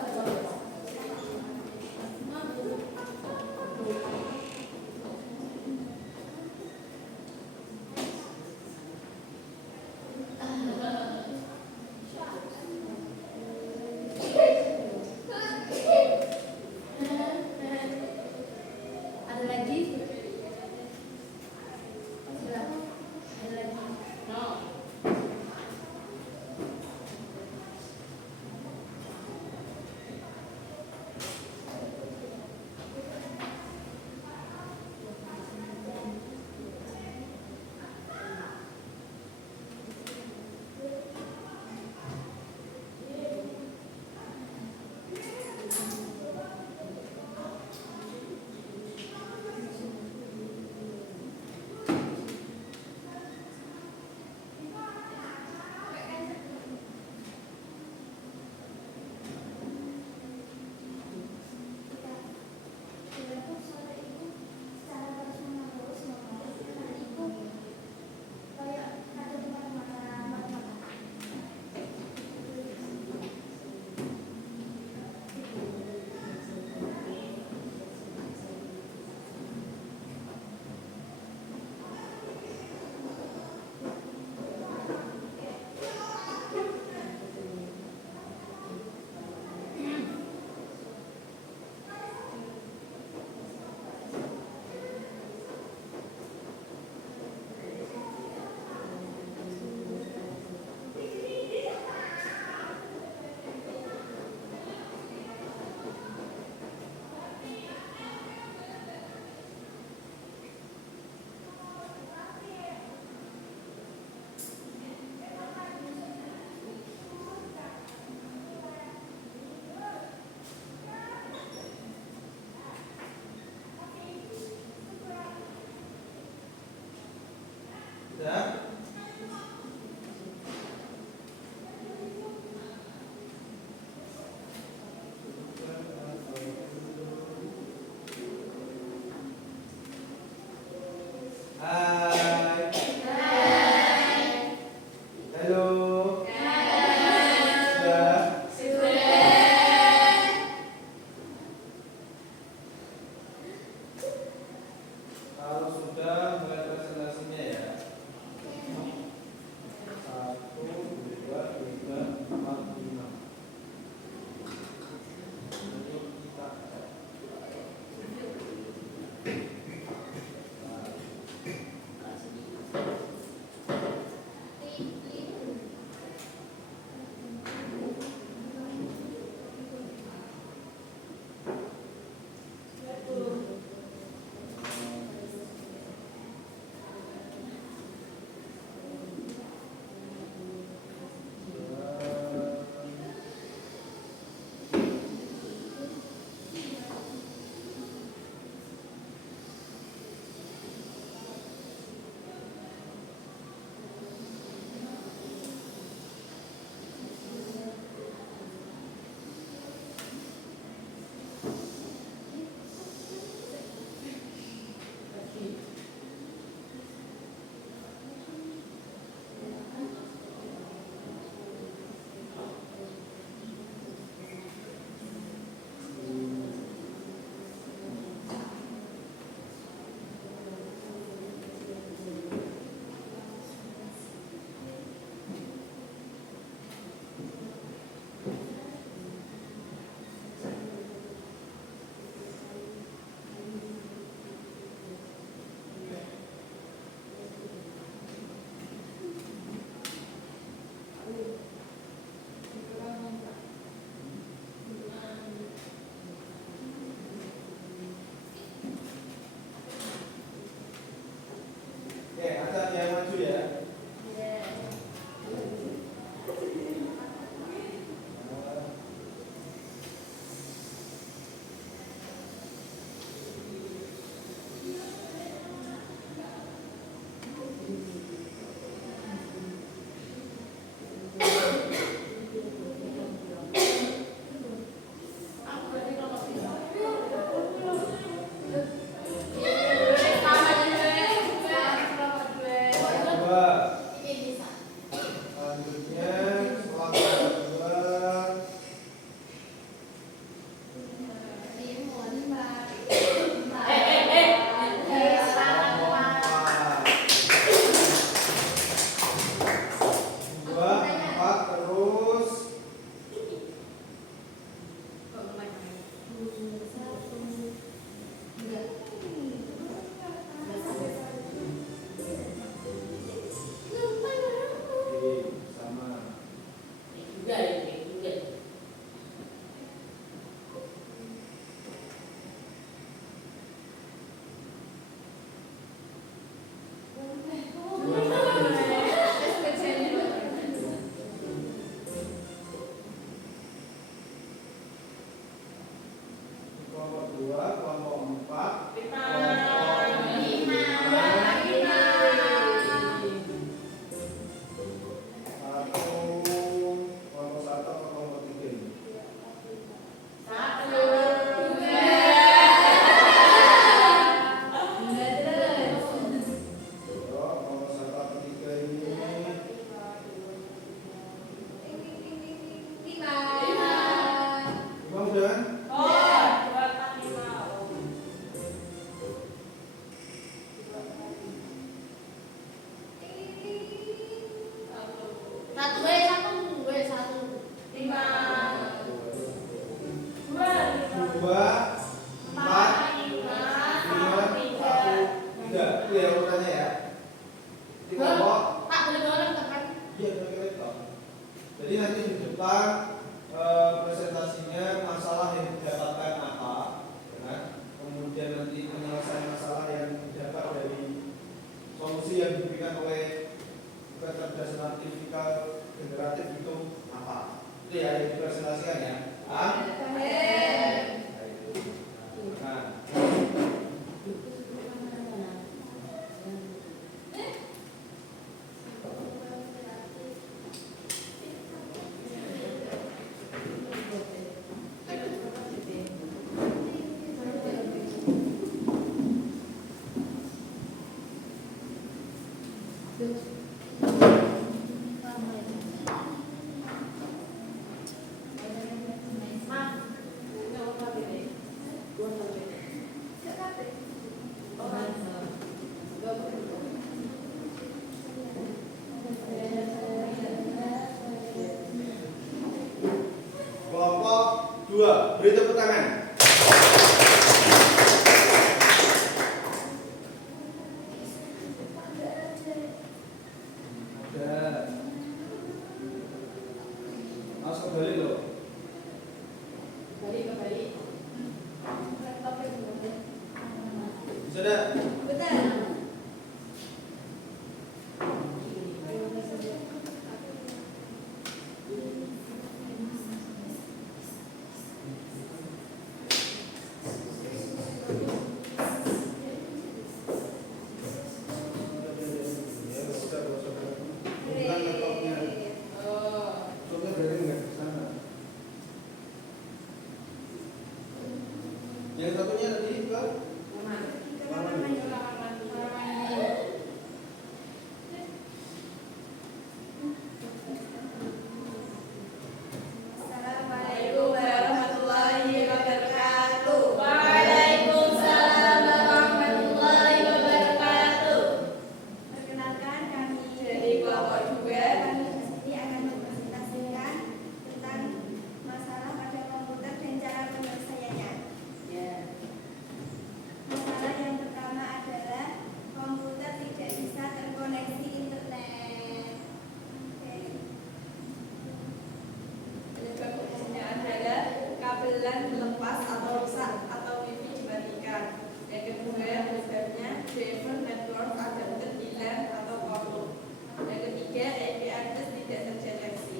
2. Beri tepuk tangan. Ada. Harus kembali loh. Kembali. Sudah. Betul. Bukan laptopnya. Laptopnya berarti nggak ke sana. Yang satunya tadi ke Assalamualaikum warahmatullahi wabarakatuh. Waalaikumsalam warahmatullahi wabarakatuh. Perkenalkan kami Dari kelompok 2. kami di sini akan mempresentasikan tentang masalah pada komputer dan cara penyelesaiannya. Ya. Masalah yang pertama adalah komputer tidak bisa terkoneksi internet. Oke. Penyebab umumnya adalah kabelan lepas atau rusak atau wifi dimatikan. Yang kedua penyebabnya driver network adapter hilang atau korup. Yang ketiga IP address tidak terdeteksi.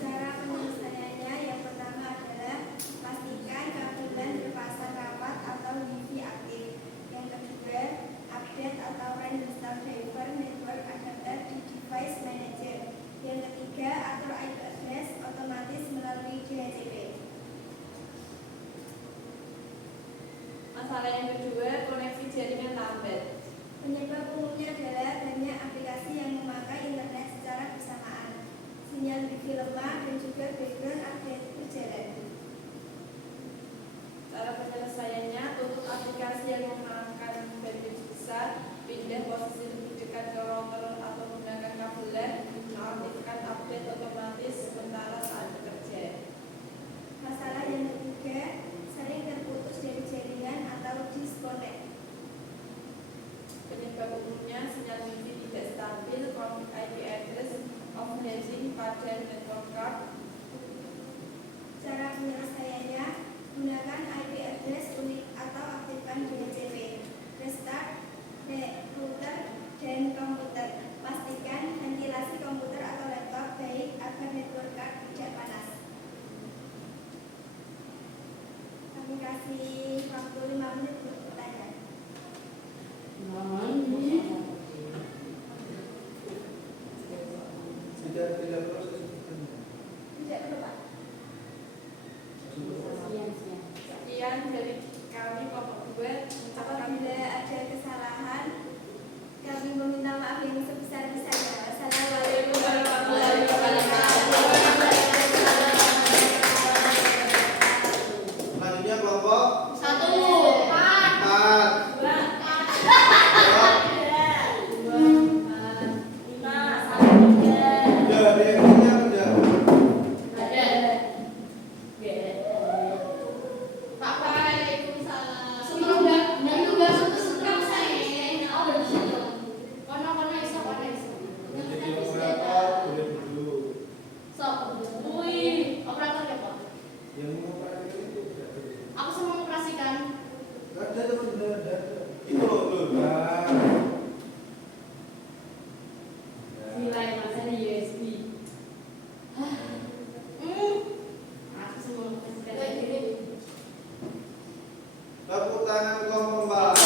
Cara penyelesaiannya yang pertama adalah pastikan kabel berpasang rapat atau wifi aktif. Yang kedua, update atau reinstall driver network adapter di device manager. Yang ketiga, atur IP address otomatis melalui DHCP. Masalah yang kedua koneksi jaringan lambat. Penyebab umumnya adalah banyak aplikasi yang memakai internet secara bersamaan, sinyal wifi lemah, dan juga background update berjalan. Cara penyelesaiannya tutup aplikasi yang memakan bandwidth besar, pindah posisi lebih dekat ke router atau menggunakan kabelan, mengaktifkan update otomatis sementara saat bekerja. Masalah yang ketiga, sering terputus dari jaringan atau disconnect. Penyebab umumnya sinyal wifi tidak stabil, konflik IP address, overheating pada network card. Cara penyelesaiannya, gunakan IP address unik atau aktifkan DHCP. Restart router dan komputer. Pastikan ventilasi komputer atau laptop baik agar network card tidak panas. Kami kasih waktu 5 menit untuk bertanya. tidak proses. Tidak perlu, Pak. Sekian dari kami kelompok 2. Apabila ada kesalahan, kami meminta maaf yang sebesar-besarnya. Wassalamualaikum warahmatullahi wabarakatuh. Selanjutnya kelompok 1. 4. Udah ada yang punya udah. Jadi operator boleh duduk. Yang mengoperasikan itu tidak boleh. Aku semua mengoperasikan. Ada teman ada. Itu loh. Nah. Nilai masanya USB. Aku semua mengoperasikan. Tepuk tangan kelompok 4.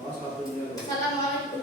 Oh, satunya loh. Assalamualaikum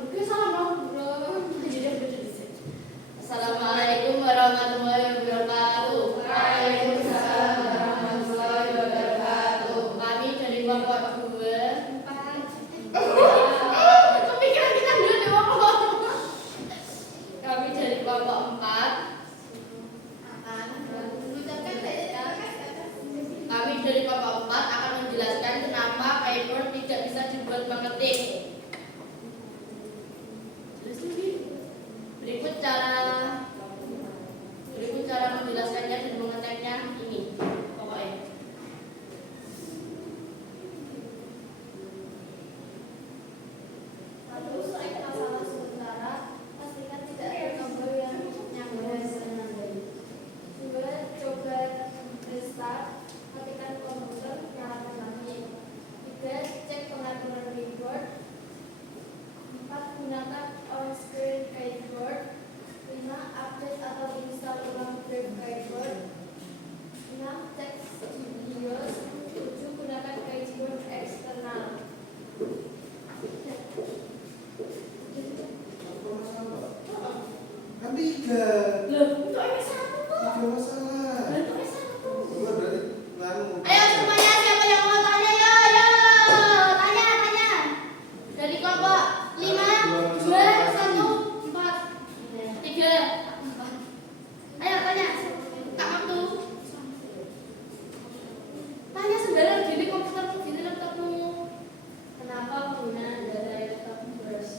menggunakan on-screen keyboard. 5. Update atau install ulang Brave keyboard. 6. Cek BIOS. 7. Gunakan keyboard eksternal. Kan 3. Loh, untuk S1 kok? 3 masalah. Untuk S1. Gua berarti nganu. Ayo semuanya, siapa yang mau tanya? Yo, yo, tanya. Dari kelompok 5, 2, 1, 4, 3, 4. Ayo tanya. Tak waktu. Tanya sembarang gini komputermu, gini laptopmu. Kenapa penggunaan baterai laptop boros?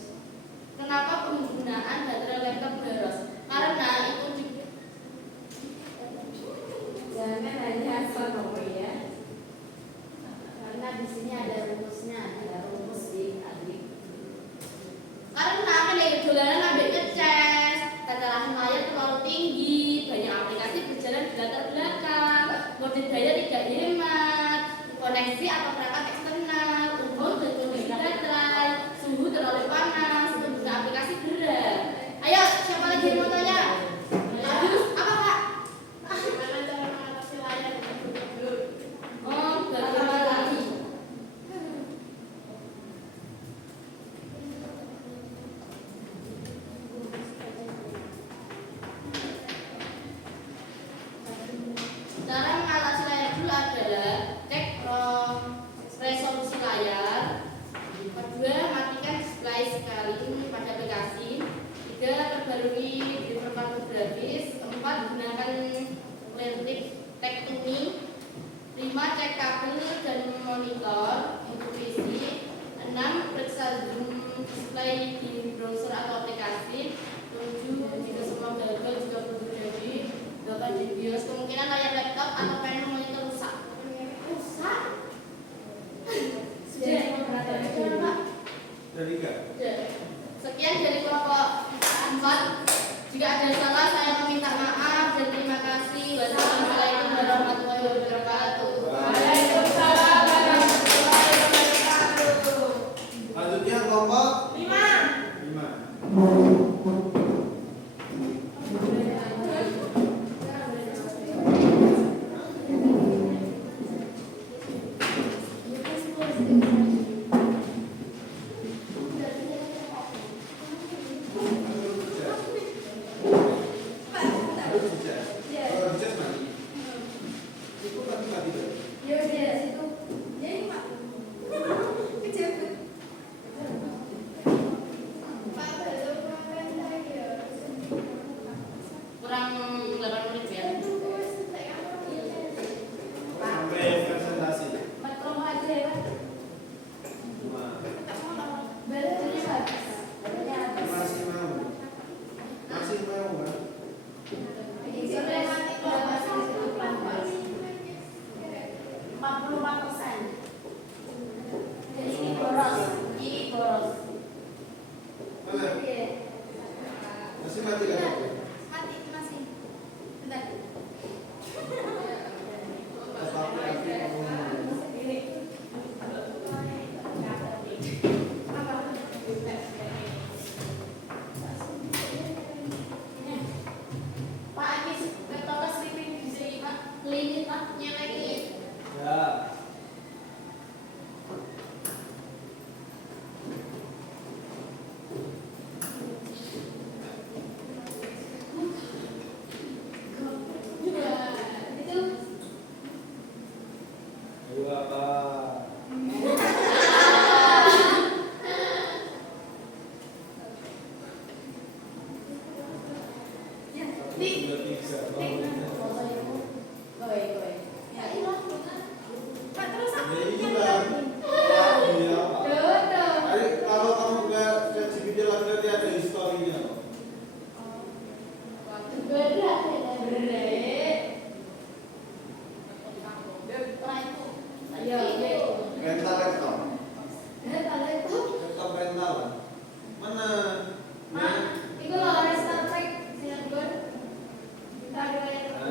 Kenapa penggunaan baterai laptop boros? Karena itu Jangan hanya asal ya. karena di sini ada rumusnya, ada rumus di adik. Karena kan dari dolanan ambil ngecas, kecerahan layar terlalu tinggi, banyak aplikasi berjalan di latar belakang, mode daya tidak hemat, koneksi atau perangkat eksternal, umur dan kondisi baterai, suhu terlalu panas, pengguna aplikasi berat. Ayo, siapa lagi yang mau tanya? Aduh, apa kak? Gimana cara mengatasi layar dengan blur? Oh, bagaimana lagi? Cara mengatasi layar dulu adalah cek resolusi layar. Kedua, matikan display sekali pada aplikasi. 3, perbarui driver kartografis. 4, gunakan lentik tek tuning. 5, cek kabel dan monitor untuk PC. 6, periksa zoom display di browser atau aplikasi. 7, jika semua gagal juga perlu terjadi. 8, di BIOS kemungkinan layar laptop atau panel monitor rusak. Rusak? Sudah berapa? Dari 3. Sekian dari kelompok 4. Jika ada salah saya meminta maaf dan terima kasih. Wassalamualaikum warahmatullahi wabarakatuh. Waalaikumsalam warahmatullahi wabarakatuh. Selanjutnya kelompok 5. 5. Kurang 8 menit ya. Sampai presentasi. Matrom aja ya. 5. Baterainya habis. Masih mau kan? Sore mati kelas 44%. Jadi ini boros. Mana? Masih mati kan? Mati masih. Bentar. Tapi aku ngomong. Pak Agis, ketokes sleeping bisa Pak. Limit Pak, nyelekin. Ya. Itu Ayo apa? Satu, dua, tiga. Goy. ya itu. Pak terus apa? Ya ini kan. Iya apa? Dodo. Ayo, kalau kamu nggak ChatGPT lagi nanti ada historinya. Berat ya. Ayo, Rental laptop. Itu. Laptop rental. Mana? Mak, itu loh restart track Singapura. Kita ada yang Ah.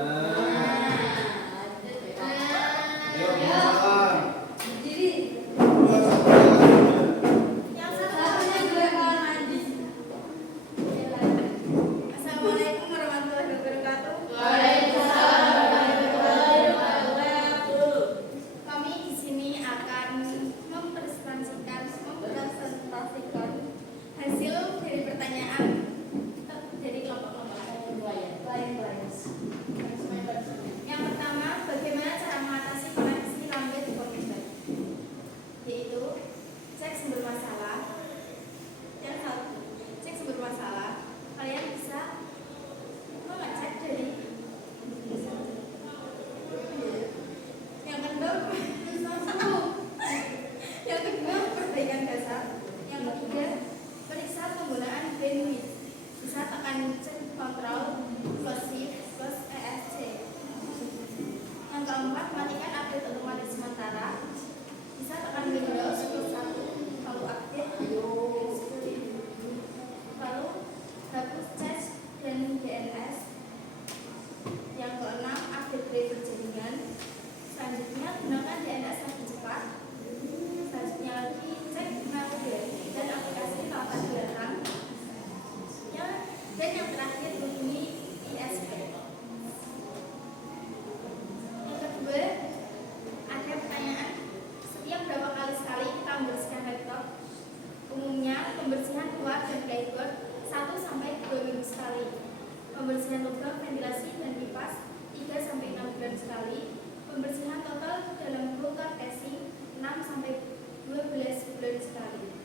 12 bulan sekali.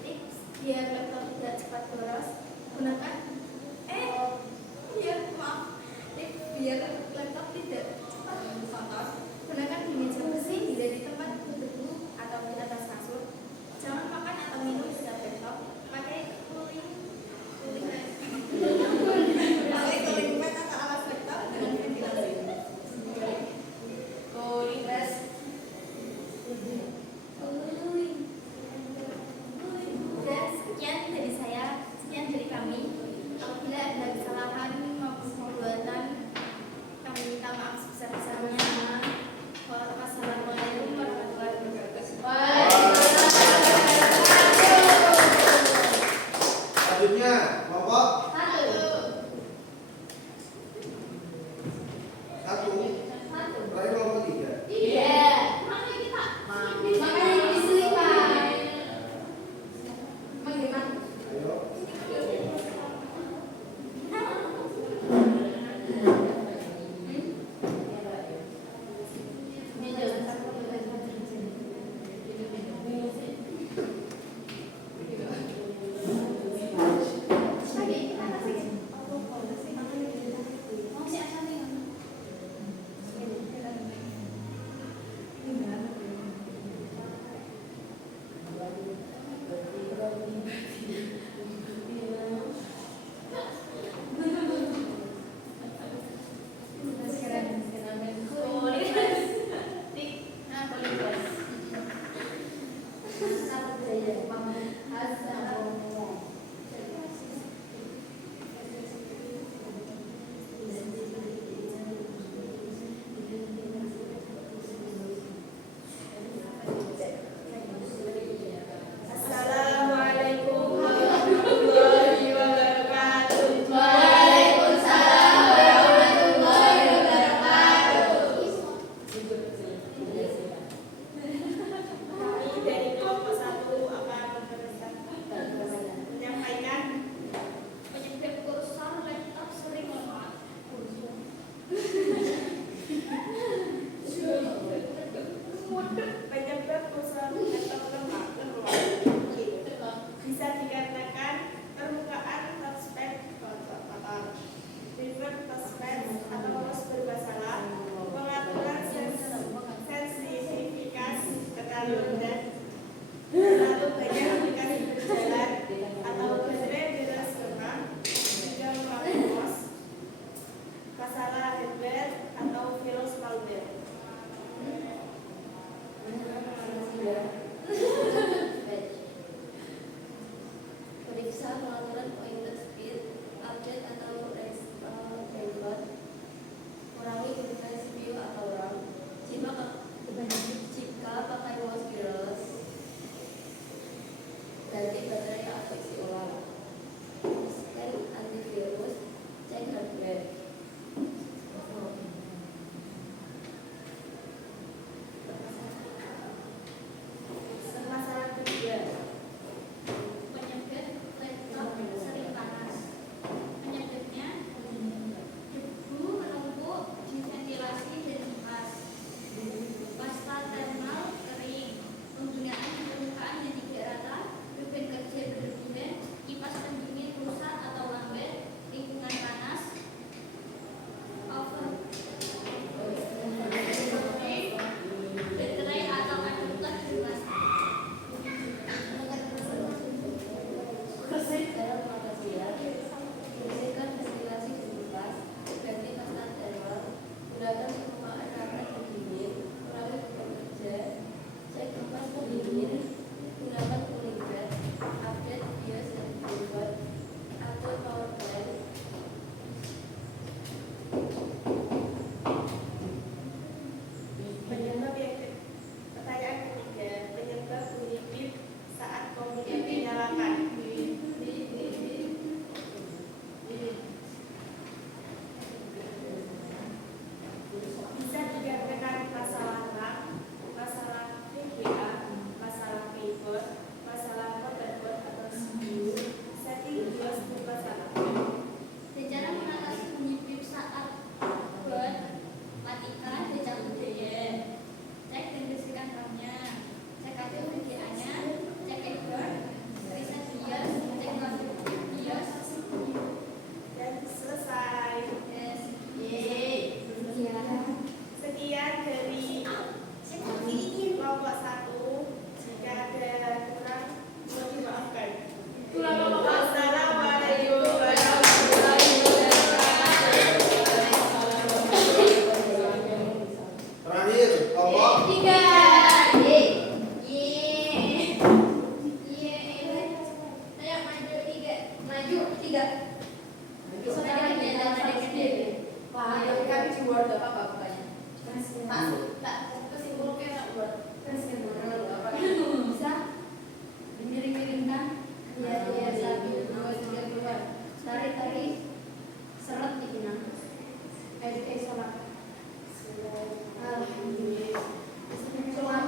Tips biar laptop tidak cepat boros, gunakan biar laptop tidak cepat kotor, gunakan di meja bersih, tidak di tempat berdebu atau di atas kasur. Jangan makan atau minum di dekat laptop. Pakai cooling pad atau alas laptop dengan ventilasi. Cooling glass. Dan sekian dari saya, sekian dari kami. Apabila ada kesalahan maupun perbuatan, kami minta maaf sebesar-besarnya. Wassalamualaikum warahmatullahi wabarakatuh. Selanjutnya, kelompok 1. Terakhir kelompok 3. Iya. Makanya diselipkan. Bagaimana? Ayo. Assalamualaikum warahmatullahi wabarakatuh. Waalaikumsalam warahmatullahi wabarakatuh. Kami dari kelompok 1 akan menyampaikan Penyebab kursor laptop sering lemah. penyebab kursor laptop lemah. Bisa dikarenakan permukaan touchpad kotor, river touchpad atau mouse bermasalah, pengaturan sensitivitas terlalu rendah, terlalu banyak aplikasi berjalan, atau baterai deras lemah, hingga memakai mouse, masalah hardware atau virus malware. Periksa pengaturan pointer speed, update atau restore driver, kurangi kebutuhan CPU atau RAM. Jika pakai mouse virus, ganti baterai atau isi ulang. Scan antivirus, cek hardware. Masalah kedua, Penyebab laptop sering panas. Penyebabnya debu menumpuk di ventilasi dan kipas. Pasta thermal kering, penggunaan permukaan yang tidak rata, beban kerja Yuk, 3. Saudara kita jangan sendiri. Wah, tapi kami di Word apa bukannya? Tak kesimpulkan nak buat. Apa? Bisa miring-miringkan. Ya, 1, 2, 3 keluar. Tarik-tarik. Seret di pinang. Sholat. Alhamdulillah. Sholat.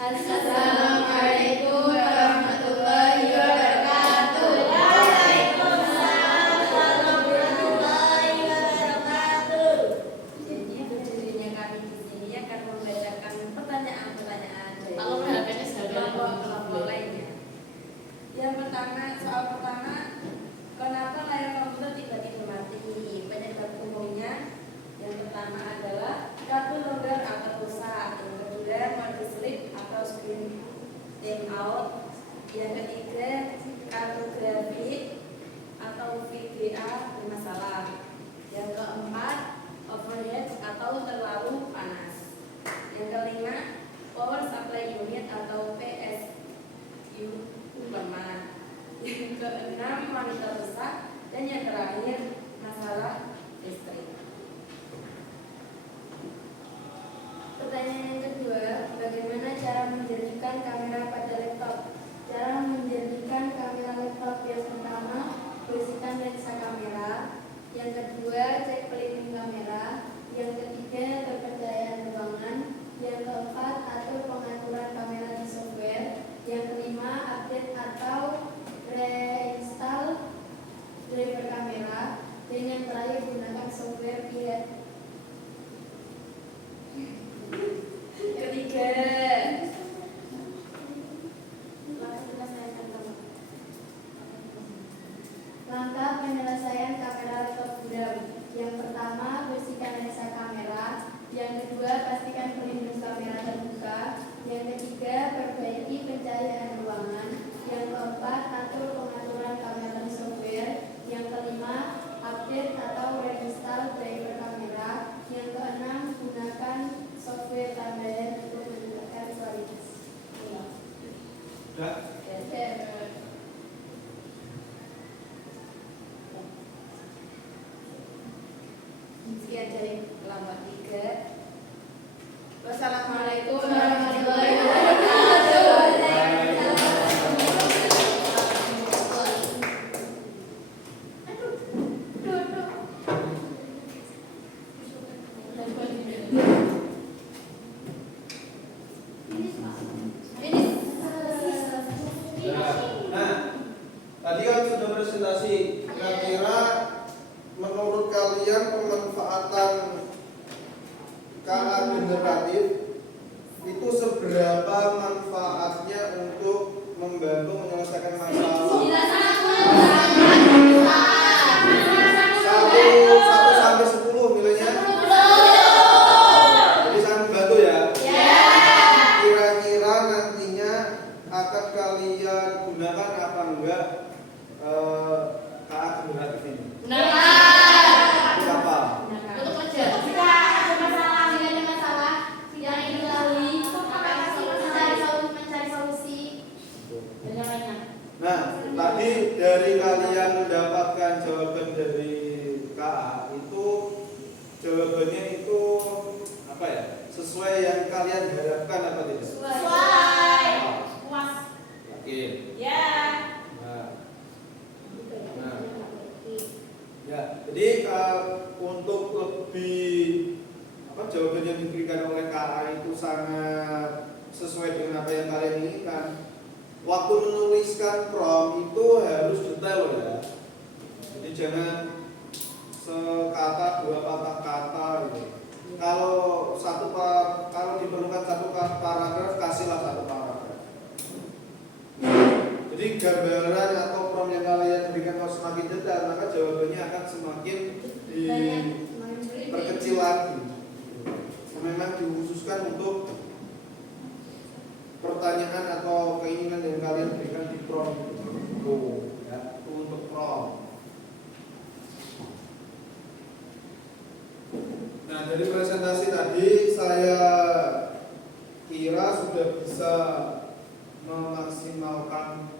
Assalamualaikum warahmatullahi wabarakatuh. Waalaikumsalam warahmatullahi wabarakatuh. Jadi berdirinya kami di sini akan membacakan pertanyaan-pertanyaan dari Kalau perhatiannya kelompok lainnya. Yang pertama, soal pertama, kenapa layar komputer tiba-tiba mati? Penyebab umumnya yang pertama adalah kartu longgar atau rusak. Yang kedua, mode sleep atau screen time out. Yang ketiga, kartu grafik atau VGA bermasalah. Yang keempat, overheat atau terlalu panas. Yang kelima, power supply unit atau PSU lemah. Yang keenam, monitor rusak. Dan yang terakhir, masalah listrik. Pertanyaan yang kedua, bagaimana cara menjadikan kamera pada laptop? Cara menjadikan kamera laptop yang pertama, bersihkan lensa kamera. Yang kedua, cek pelindung kamera. Yang ketiga, kepercayaan ruangan. Yang keempat, atur pengaturan kamera di software. Yang kelima, update atau reinstall driver kamera. Dan yang terakhir, gunakan software pihak. Ketiga, Langkah penyelesaian kamera laptop buram. Yang pertama, bersihkan lensa kamera. Yang kedua, pastikan pelindung kamera terbuka. Yang ketiga, perbaiki pencahayaan ruangan. Yang keempat, atur pengaturan kamera di software. Yang kelima, update atau reinstall driver kamera. Yang keenam, gunakan software tambahan untuk meningkatkan kualitas. Udah? sekian dari kelompok 3. Wassalamualaikum Warahmatullahi warahmatullahi Nah, tadi kan sudah presentasi. Kira-kira menurut kalian pemanfaatan KA generatif itu seberapa manfaatnya untuk membantu menyelesaikan masalah? Satu sampai 10 nilainya. Jadi sangat membantu ya. Kira-kira nantinya akan kalian gunakan apa enggak KA generatif ini? Siapa? Untuk kerja. Jika ada masalah, yang ingin diketahui, mencari solusi dan yang lainnya. Nah, tadi dari kalian mendapatkan jawaban dari KA itu jawabannya itu apa ya? Sesuai yang kalian harapkan apa tidak? Sesuai. Puas. Yakin? Ya. Nah, ya. Jadi untuk lebih jawaban yang diberikan oleh KA itu sangat sesuai dengan apa yang kalian inginkan. Waktu menuliskan prompt itu harus detail ya. Jadi jangan sekata dua patah kata gitu. Kalau diperlukan satu paragraf, kasihlah satu paragraf. Jadi gambaran atau prompt yang kalian berikan kalau semakin detail, maka jawabannya akan semakin diperkecil lagi. Memang dikhususkan untuk pertanyaan atau keinginan yang kalian berikan di prompt itu, ya, untuk prompt. Nah, dari presentasi tadi saya kira sudah bisa memaksimalkan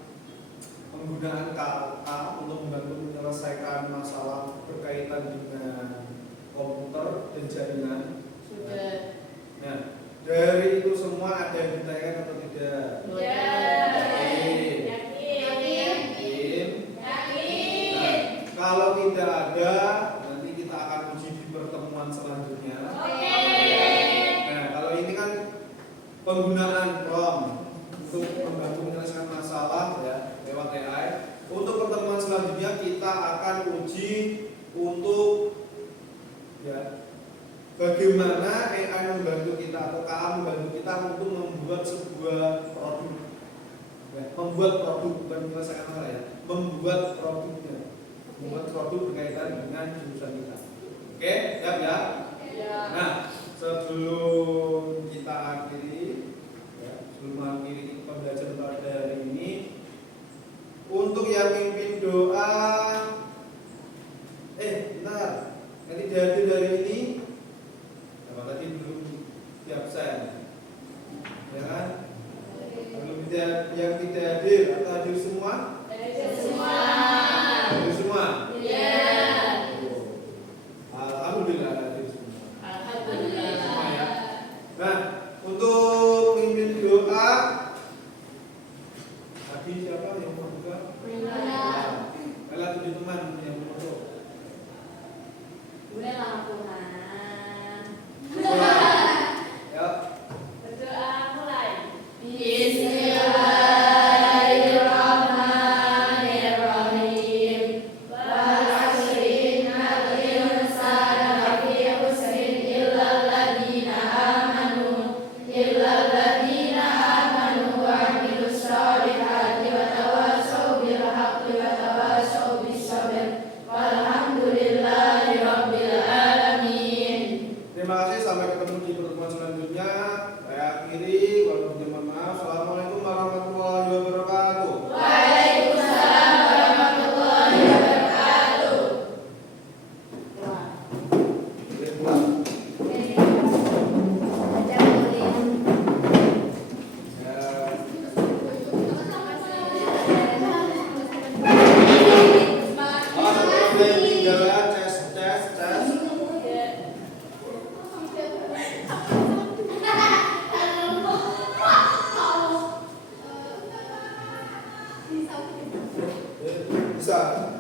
penggunaan KA untuk membantu menyelesaikan masalah berkaitan dengan komputer dan jaringan. Sudah. Nah, dari itu semua ada yang ditanyakan atau tidak? Yakin. Nah, kalau tidak ada, nanti kita akan uji di pertemuan selanjutnya. Nah, kalau ini kan penggunaan prompt untuk membantu menyelesaikan masalah ya lewat AI. Untuk pertemuan selanjutnya kita akan uji untuk ya bagaimana AI membantu kita atau KA membantu kita untuk membuat sebuah produk. Ya, membuat produk bukan menyelesaikan masalah ya, membuat produknya, membuat produk berkaitan dengan jurusan kita. Oke, siap ya? Nah, sebelum kita akhiri, ya, sebelum mengakhiri pembelajaran pada hari ini, untuk yang mimpin doa, bentar, yang tidak hadir dari ini, apa tadi belum di absen, ya kan? Belum yang tidak hadir atau hadir semua? Hadir semua. Alhamdulillah hadir semua. Semua ya. Nah, untuk mimpin doa tadi siapa yang mau buka? Kalau tujuh teman yang mau masuk. Ya. Berdoa mulai. Bismillahirrahmanirrahim. Wal asri innal insana lafi khusrin illal ladzina amanu wa 'amilus shalihati wa tawassaw bil haqqi wa tawassaw bis sabr. Walhamdulillahi rabbil alamin. Terima kasih, sampai ketemu di pertemuan selanjutnya. Saya akhiri, walaupun mohon maaf. Assalamualaikum warahmatullahi wabarakatuh. Waalaikumsalam warahmatullahi wabarakatuh. Boleh pulang. Tinggal ya, tes. Bisa.